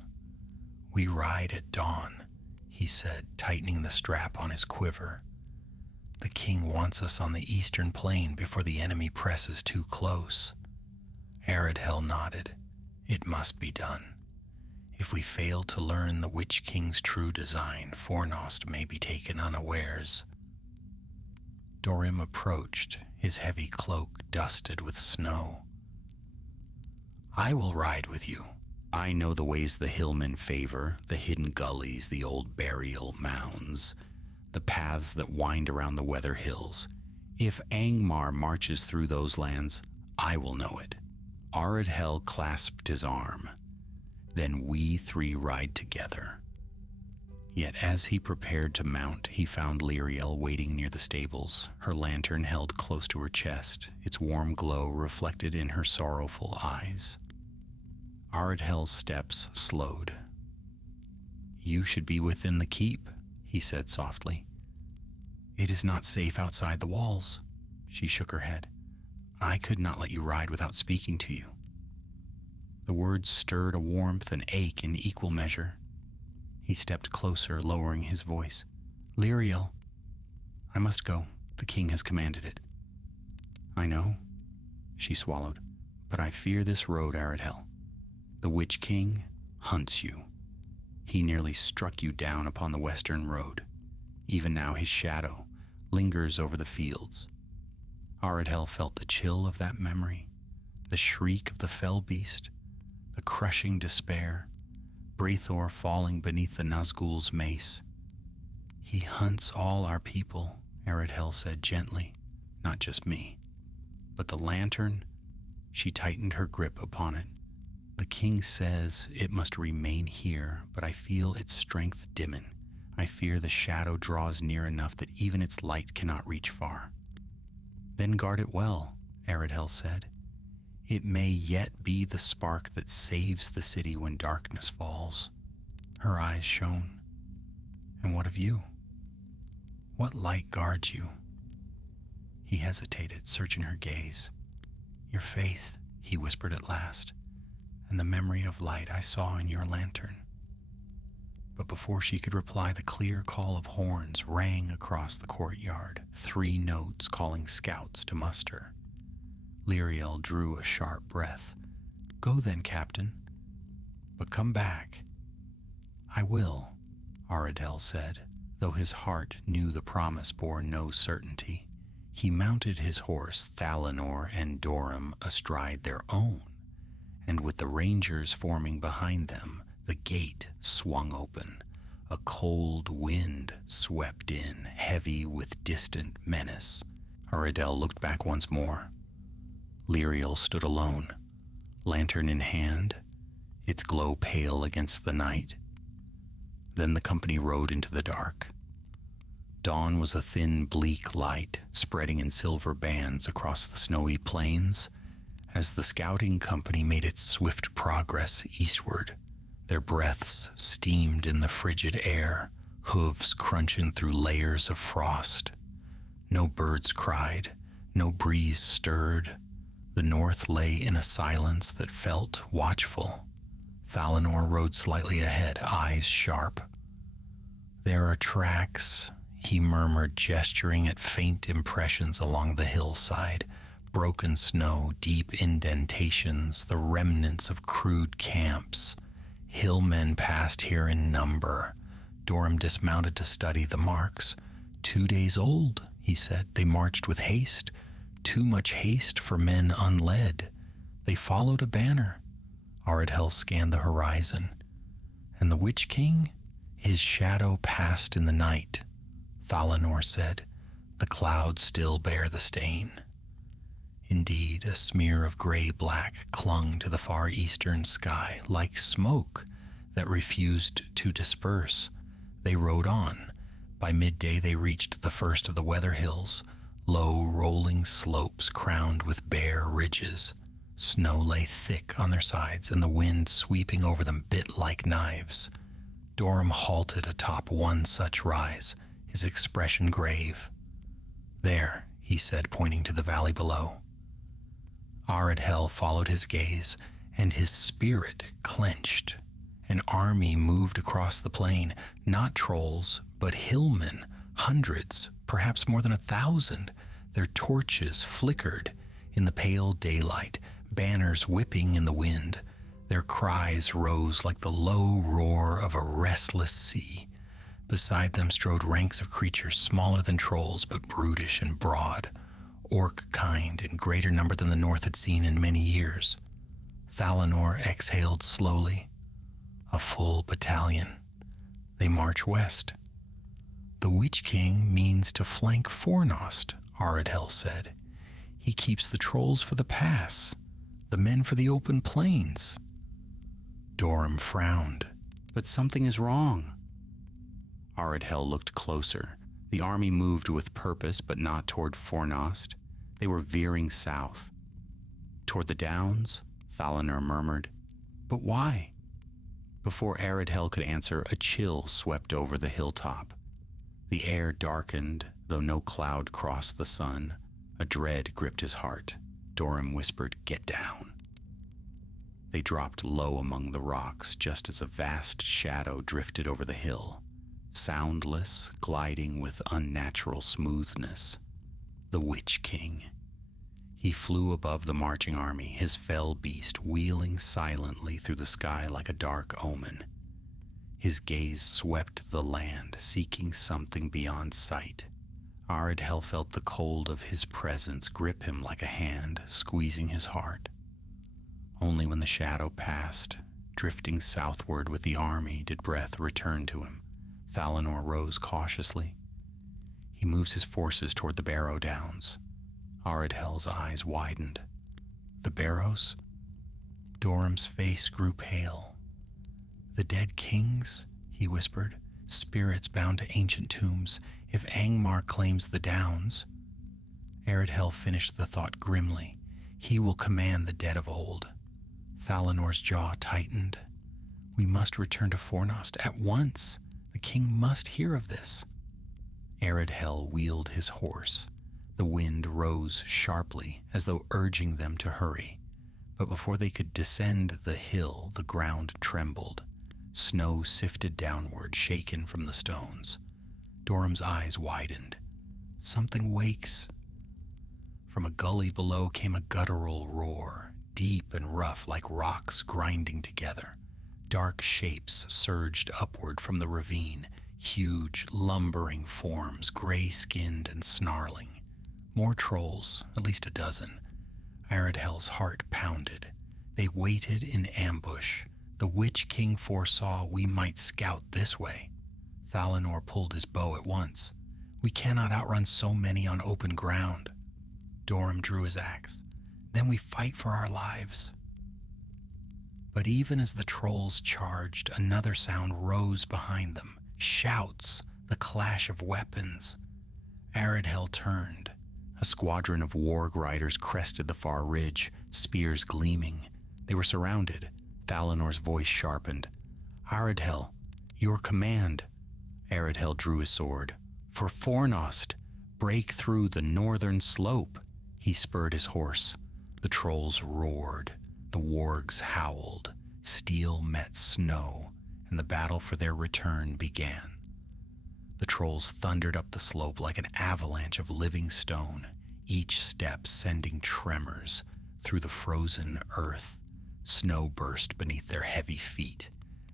We ride at dawn, he said, tightening the strap on his quiver. The king wants us on the eastern plain before the enemy presses too close. Aredhel nodded. It must be done. If we fail to learn the Witch King's true design, Fornost may be taken unawares. Dorim approached, his heavy cloak dusted with snow. I will ride with you. I know the ways the hillmen favor, the hidden gullies, the old burial mounds, the paths that wind around the weather hills. If Angmar marches through those lands, I will know it. Aredhel clasped his arm. Then we three ride together. Yet as he prepared to mount, he found Lyriel waiting near the stables, her lantern held close to her chest, its warm glow reflected in her sorrowful eyes. Aredhel's steps slowed. You should be within the keep, he said softly. It is not safe outside the walls. She shook her head. I could not let you ride without speaking to you. The words stirred a warmth and ache in equal measure. He stepped closer, lowering his voice. Lyriel, I must go. The king has commanded it. I know, she swallowed, but I fear this road, Aredhel. The Witch King hunts you. He nearly struck you down upon the western road. Even now his shadow lingers over the fields. Aredhel felt the chill of that memory, the shriek of the fell beast, the crushing despair, Braithor falling beneath the Nazgul's mace. He hunts all our people, Aredhel said gently, not just me. But the lantern, she tightened her grip upon it. The king says it must remain here, but I feel its strength dimmen. I fear the shadow draws near enough that even its light cannot reach far. Then guard it well, Aredhel said. It may yet be the spark that saves the city when darkness falls. Her eyes shone. And what of you? What light guards you? He hesitated, searching her gaze. Your faith, he whispered at last, and the memory of light I saw in your lantern. But before she could reply, the clear call of horns rang across the courtyard, 3 notes calling scouts to muster. Liriel drew a sharp breath. "Go then, Captain, but come back." "I will," Aradel said, though his heart knew the promise bore no certainty. He mounted his horse, Thalanor and Dorum, astride their own, and with the rangers forming behind them, the gate swung open. A cold wind swept in, heavy with distant menace. Aradel looked back once more. Liriel stood alone, lantern in hand, its glow pale against the night. Then the company rode into the dark. Dawn was a thin, bleak light, spreading in silver bands across the snowy plains. As the scouting company made its swift progress eastward, their breaths steamed in the frigid air, hooves crunching through layers of frost. No birds cried, no breeze stirred. The north lay in a silence that felt watchful. Thalanor rode slightly ahead, eyes sharp. "There are tracks," he murmured, gesturing at faint impressions along the hillside. Broken snow, deep indentations, the remnants of crude camps. Hillmen passed here in number. Dorum dismounted to study the marks. 2 days old, he said. They marched with haste. Too much haste for men unled. They followed a banner. Aradel scanned the horizon. And the Witch King? His shadow passed in the night, Thalanor said. The clouds still bear the stain. Indeed, a smear of gray-black clung to the far eastern sky, like smoke that refused to disperse. They rode on. By midday they reached the first of the weather hills, low rolling slopes crowned with bare ridges. Snow lay thick on their sides, and the wind sweeping over them bit like knives. Dorum halted atop one such rise, his expression grave. "There," he said, pointing to the valley below. Aradel followed his gaze, and his spirit clenched. An army moved across the plain, not trolls, but hillmen, hundreds, perhaps more than 1,000. Their torches flickered in the pale daylight, banners whipping in the wind. Their cries rose like the low roar of a restless sea. Beside them strode ranks of creatures smaller than trolls, but brutish and broad, orc kind in greater number than the North had seen in many years. Thalanor exhaled slowly. A full battalion. They march west. "The Witch King means to flank Fornost," Aradel said. "He keeps the trolls for the pass, the men for the open plains." Dorum frowned. "But something is wrong." Aradel looked closer. The army moved with purpose, but not toward Fornost. They were veering south. "Toward the downs?" Thalanor murmured. "But why?" Before Aradel could answer, a chill swept over the hilltop. The air darkened, though no cloud crossed the sun. A dread gripped his heart. Dorum whispered, "Get down." They dropped low among the rocks, just as a vast shadow drifted over the hill, soundless, gliding with unnatural smoothness. The Witch King. He flew above the marching army, his fell beast wheeling silently through the sky like a dark omen. His gaze swept the land, seeking something beyond sight. Aradel felt the cold of his presence grip him like a hand, squeezing his heart. Only when the shadow passed, drifting southward with the army, did breath return to him. Thalanor rose cautiously. He moves his forces toward the Barrow Downs. Aradel's eyes widened. "The Barrows?" Dorum's face grew pale. "The dead kings?" he whispered. "Spirits bound to ancient tombs. If Angmar claims the Downs..." Aradel finished the thought grimly. "He will command the dead of old." Thalanor's jaw tightened. "We must return to Fornost at once. The king must hear of this." Aradel wheeled his horse. The wind rose sharply, as though urging them to hurry. But before they could descend the hill, the ground trembled. Snow sifted downward, shaken from the stones. Doram's eyes widened. Something wakes. From a gully below came a guttural roar, deep and rough like rocks grinding together. Dark shapes surged upward from the ravine, huge, lumbering forms, gray-skinned and snarling. More trolls, at least a dozen. Aradhel's heart pounded. They waited in ambush. The Witch King foresaw we might scout this way. Thalanor pulled his bow at once. We cannot outrun so many on open ground. Doram drew his axe. Then we fight for our lives. But even as the trolls charged, another sound rose behind them. Shouts, the clash of weapons. Aradhel turned. A squadron of warg riders crested the far ridge, spears gleaming. They were surrounded. Thalanor's voice sharpened. Aradhel, your command. Aradhel drew his sword. For Fornost, break through the northern slope. He spurred his horse. The trolls roared. The wargs howled. Steel met snow, and the battle for their return began. The trolls thundered up the slope like an avalanche of living stone, each step sending tremors through the frozen earth. Snow burst beneath their heavy feet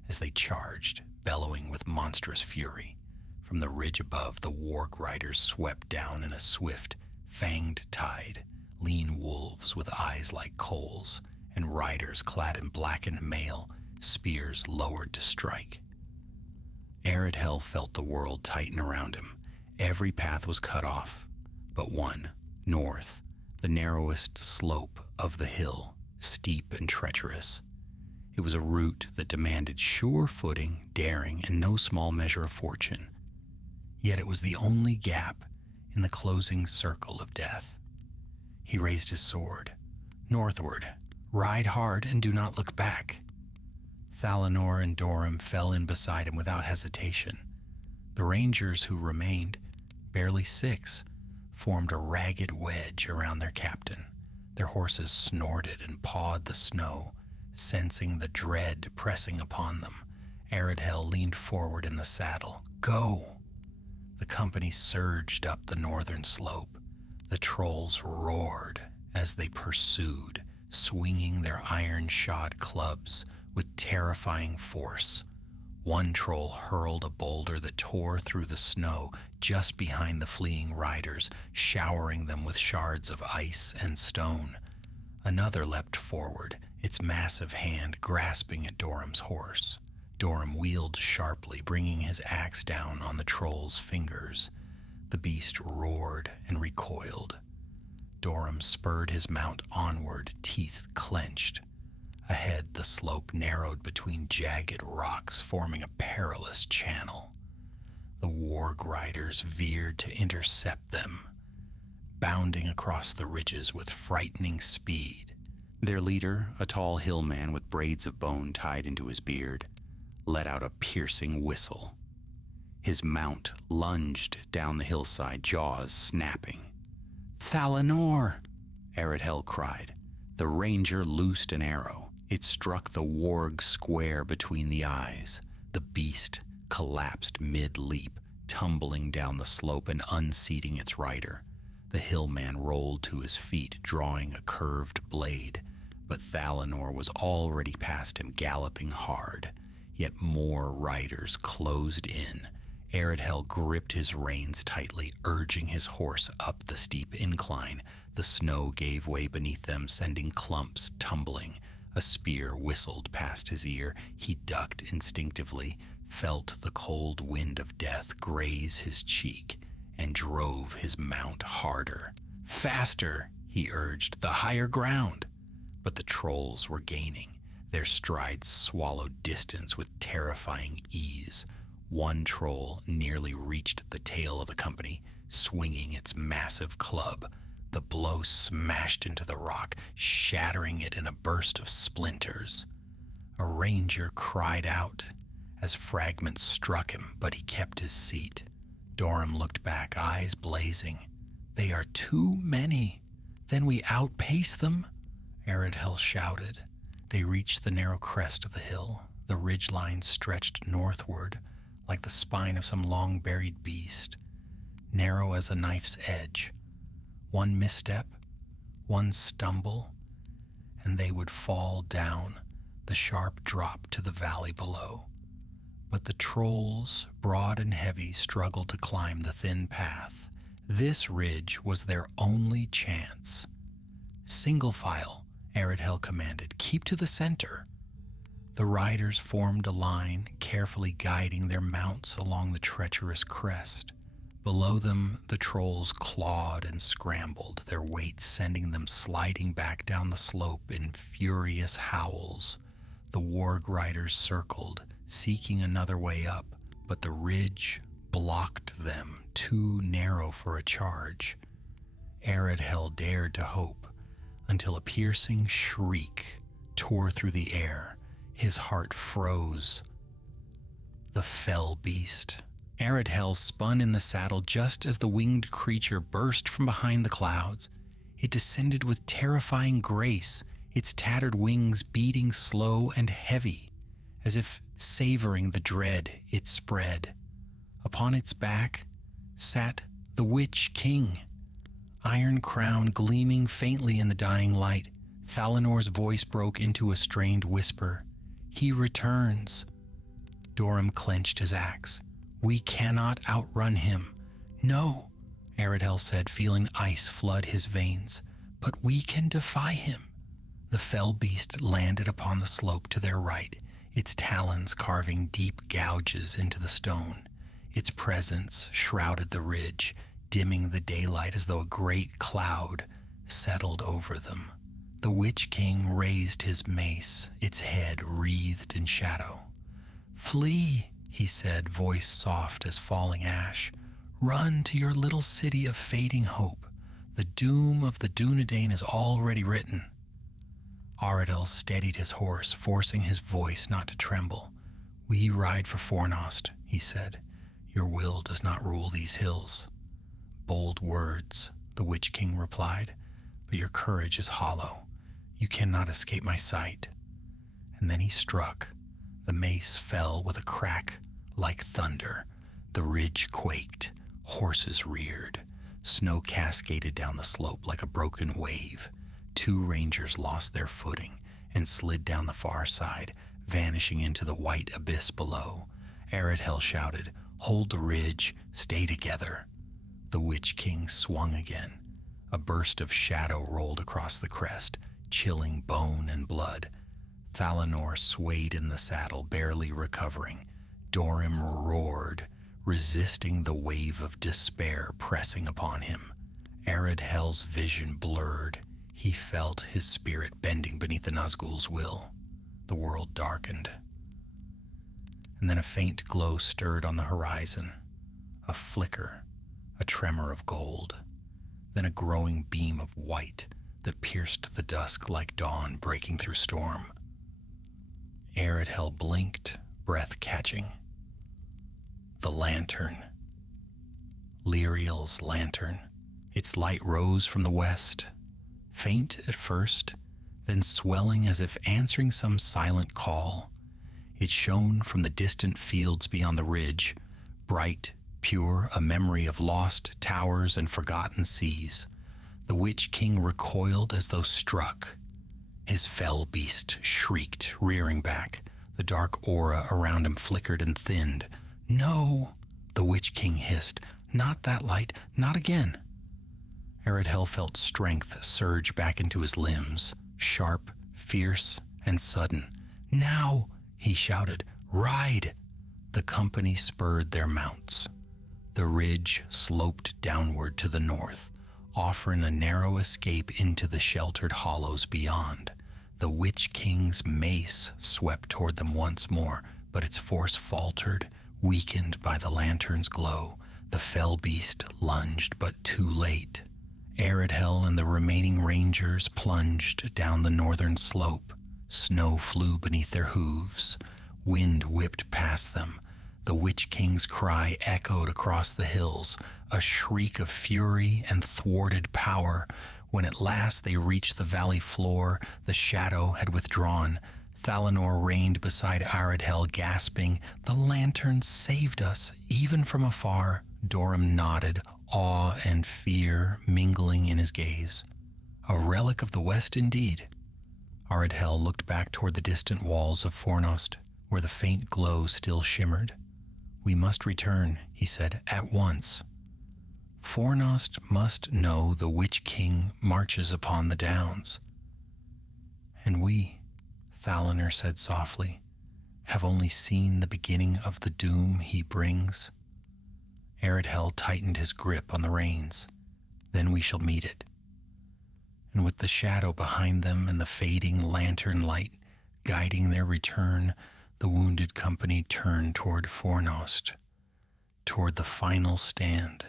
as they charged, bellowing with monstrous fury. From the ridge above, the warg riders swept down in a swift, fanged tide, lean wolves with eyes like coals, and riders clad in blackened mail, spears lowered to strike. Aradhel felt the world tighten around him. Every path was cut off, but one, north, the narrowest slope of the hill, steep and treacherous. It was a route that demanded sure footing, daring, and no small measure of fortune. Yet it was the only gap in the closing circle of death. He raised his sword. Northward, ride hard and do not look back. Thalanor and Doram fell in beside him without hesitation. The rangers who remained, barely 6, formed a ragged wedge around their captain. Their horses snorted and pawed the snow, sensing the dread pressing upon them. Aradhel leaned forward in the saddle. Go! The company surged up the northern slope. The trolls roared as they pursued, swinging their iron-shod clubs with terrifying force. One troll hurled a boulder that tore through the snow just behind the fleeing riders, showering them with shards of ice and stone. Another leapt forward, its massive hand grasping at Doram's horse. Doram wheeled sharply, bringing his axe down on the troll's fingers. The beast roared and recoiled. Doram spurred his mount onward, teeth clenched. Ahead, the slope narrowed between jagged rocks, forming a perilous channel. The warg riders veered to intercept them, bounding across the ridges with frightening speed. Their leader, a tall hillman with braids of bone tied into his beard, let out a piercing whistle. His mount lunged down the hillside, jaws snapping. Thalanor! Aradhel cried. The ranger loosed an arrow. It struck the warg square between the eyes. The beast collapsed mid-leap, tumbling down the slope and unseating its rider. The hillman rolled to his feet, drawing a curved blade, but Thalanor was already past him, galloping hard. Yet more riders closed in. Aradhel gripped his reins tightly, urging his horse up the steep incline. The snow gave way beneath them, sending clumps tumbling. A spear whistled past his ear. He ducked instinctively, felt the cold wind of death graze his cheek, and drove his mount harder. Faster, he urged, the higher ground. But the trolls were gaining. Their strides swallowed distance with terrifying ease. One troll nearly reached the tail of the company, swinging its massive club. The blow smashed into the rock, shattering it in a burst of splinters. A ranger cried out as fragments struck him, but he kept his seat. Doram looked back, eyes blazing. They are too many. Then we outpace them? Aradhel shouted. They reached the narrow crest of the hill. The The ridgeline stretched northward like the spine of some long-buried beast, narrow as a knife's edge. One misstep, one stumble, and they would fall down the sharp drop to the valley below. But the trolls, broad and heavy, struggled to climb the thin path. This ridge was their only chance. "Single file," Aradhel commanded. "Keep to the center." The riders formed a line, carefully guiding their mounts along the treacherous crest. Below them, the trolls clawed and scrambled, their weight sending them sliding back down the slope in furious howls. The warg riders circled, seeking another way up, but the ridge blocked them, too narrow for a charge. Aradhel dared to hope, until a piercing shriek tore through the air. His heart froze. The fell beast. Aradhel spun in the saddle just as the winged creature burst from behind the clouds. It descended with terrifying grace, its tattered wings beating slow and heavy, as if savoring the dread it spread. Upon its back sat the Witch King, iron crown gleaming faintly in the dying light. Thalinor's voice broke into a strained whisper. "He returns." Dorim clenched his axe. "We cannot outrun him." "No," Aradhel said, feeling ice flood his veins. "But we can defy him." The fell beast landed upon the slope to their right, its talons carving deep gouges into the stone. Its presence shrouded the ridge, dimming the daylight as though a great cloud settled over them. The Witch King raised his mace, its head wreathed in shadow. "Flee," he said, voice soft as falling ash. "Run to your little city of fading hope. The doom of the Dúnedain is already written." Aradhel steadied his horse, forcing his voice not to tremble. "We ride for Fornost," he said. "Your will does not rule these hills." "Bold words," the Witch King replied, "but your courage is hollow. You cannot escape my sight." And then he struck. The mace fell with a crack like thunder. The ridge quaked. Horses reared. Snow cascaded down the slope like a broken wave. 2 rangers lost their footing and slid down the far side, vanishing into the white abyss below. Aradhel shouted, "Hold the ridge, stay together." The Witch King swung again. A burst of shadow rolled across the crest, chilling bone and blood. Thalinor swayed in the saddle, barely recovering. Dorim roared, resisting the wave of despair pressing upon him. Aradhel's vision blurred. He felt his spirit bending beneath the Nazgul's will. The world darkened. And then a faint glow stirred on the horizon. A flicker, a tremor of gold. Then a growing beam of white that pierced the dusk like dawn breaking through storm. Aradhel blinked, breath catching. The lantern. Lyriel's lantern. Its light rose from the west, faint at first, then swelling as if answering some silent call. It shone from the distant fields beyond the ridge, bright, pure, a memory of lost towers and forgotten seas. The Witch King recoiled as though struck. His fell beast shrieked, rearing back. The dark aura around him flickered and thinned. "No," the Witch King hissed. "Not that light, not again." Aradhel felt strength surge back into his limbs, sharp, fierce, and sudden. "Now," he shouted, "ride!" The company spurred their mounts. The ridge sloped downward to the north, offering a narrow escape into the sheltered hollows beyond. The Witch King's mace swept toward them once more, but its force faltered, weakened by the lantern's glow. The fell beast lunged, but too late. Aradhel and the remaining rangers plunged down the northern slope. Snow flew beneath their hooves. Wind whipped past them. The Witch King's cry echoed across the hills, a shriek of fury and thwarted power. When at last they reached the valley floor, the shadow had withdrawn. Thalanor reigned beside Aridhel, gasping, "The lantern saved us, even from afar." Dorum nodded, awe and fear mingling in his gaze. "A relic of the West indeed." Aridhel looked back toward the distant walls of Fornost, where the faint glow still shimmered. "We must return," he said, "at once. Fornost must know the Witch King marches upon the downs." "And we," Thalanor said softly, "have only seen the beginning of the doom he brings." Aridhel tightened his grip on the reins. "Then we shall meet it." And with the shadow behind them and the fading lantern light guiding their return, the wounded company turned toward Fornost, toward the final stand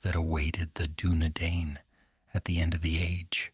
that awaited the Dúnedain at the end of the age.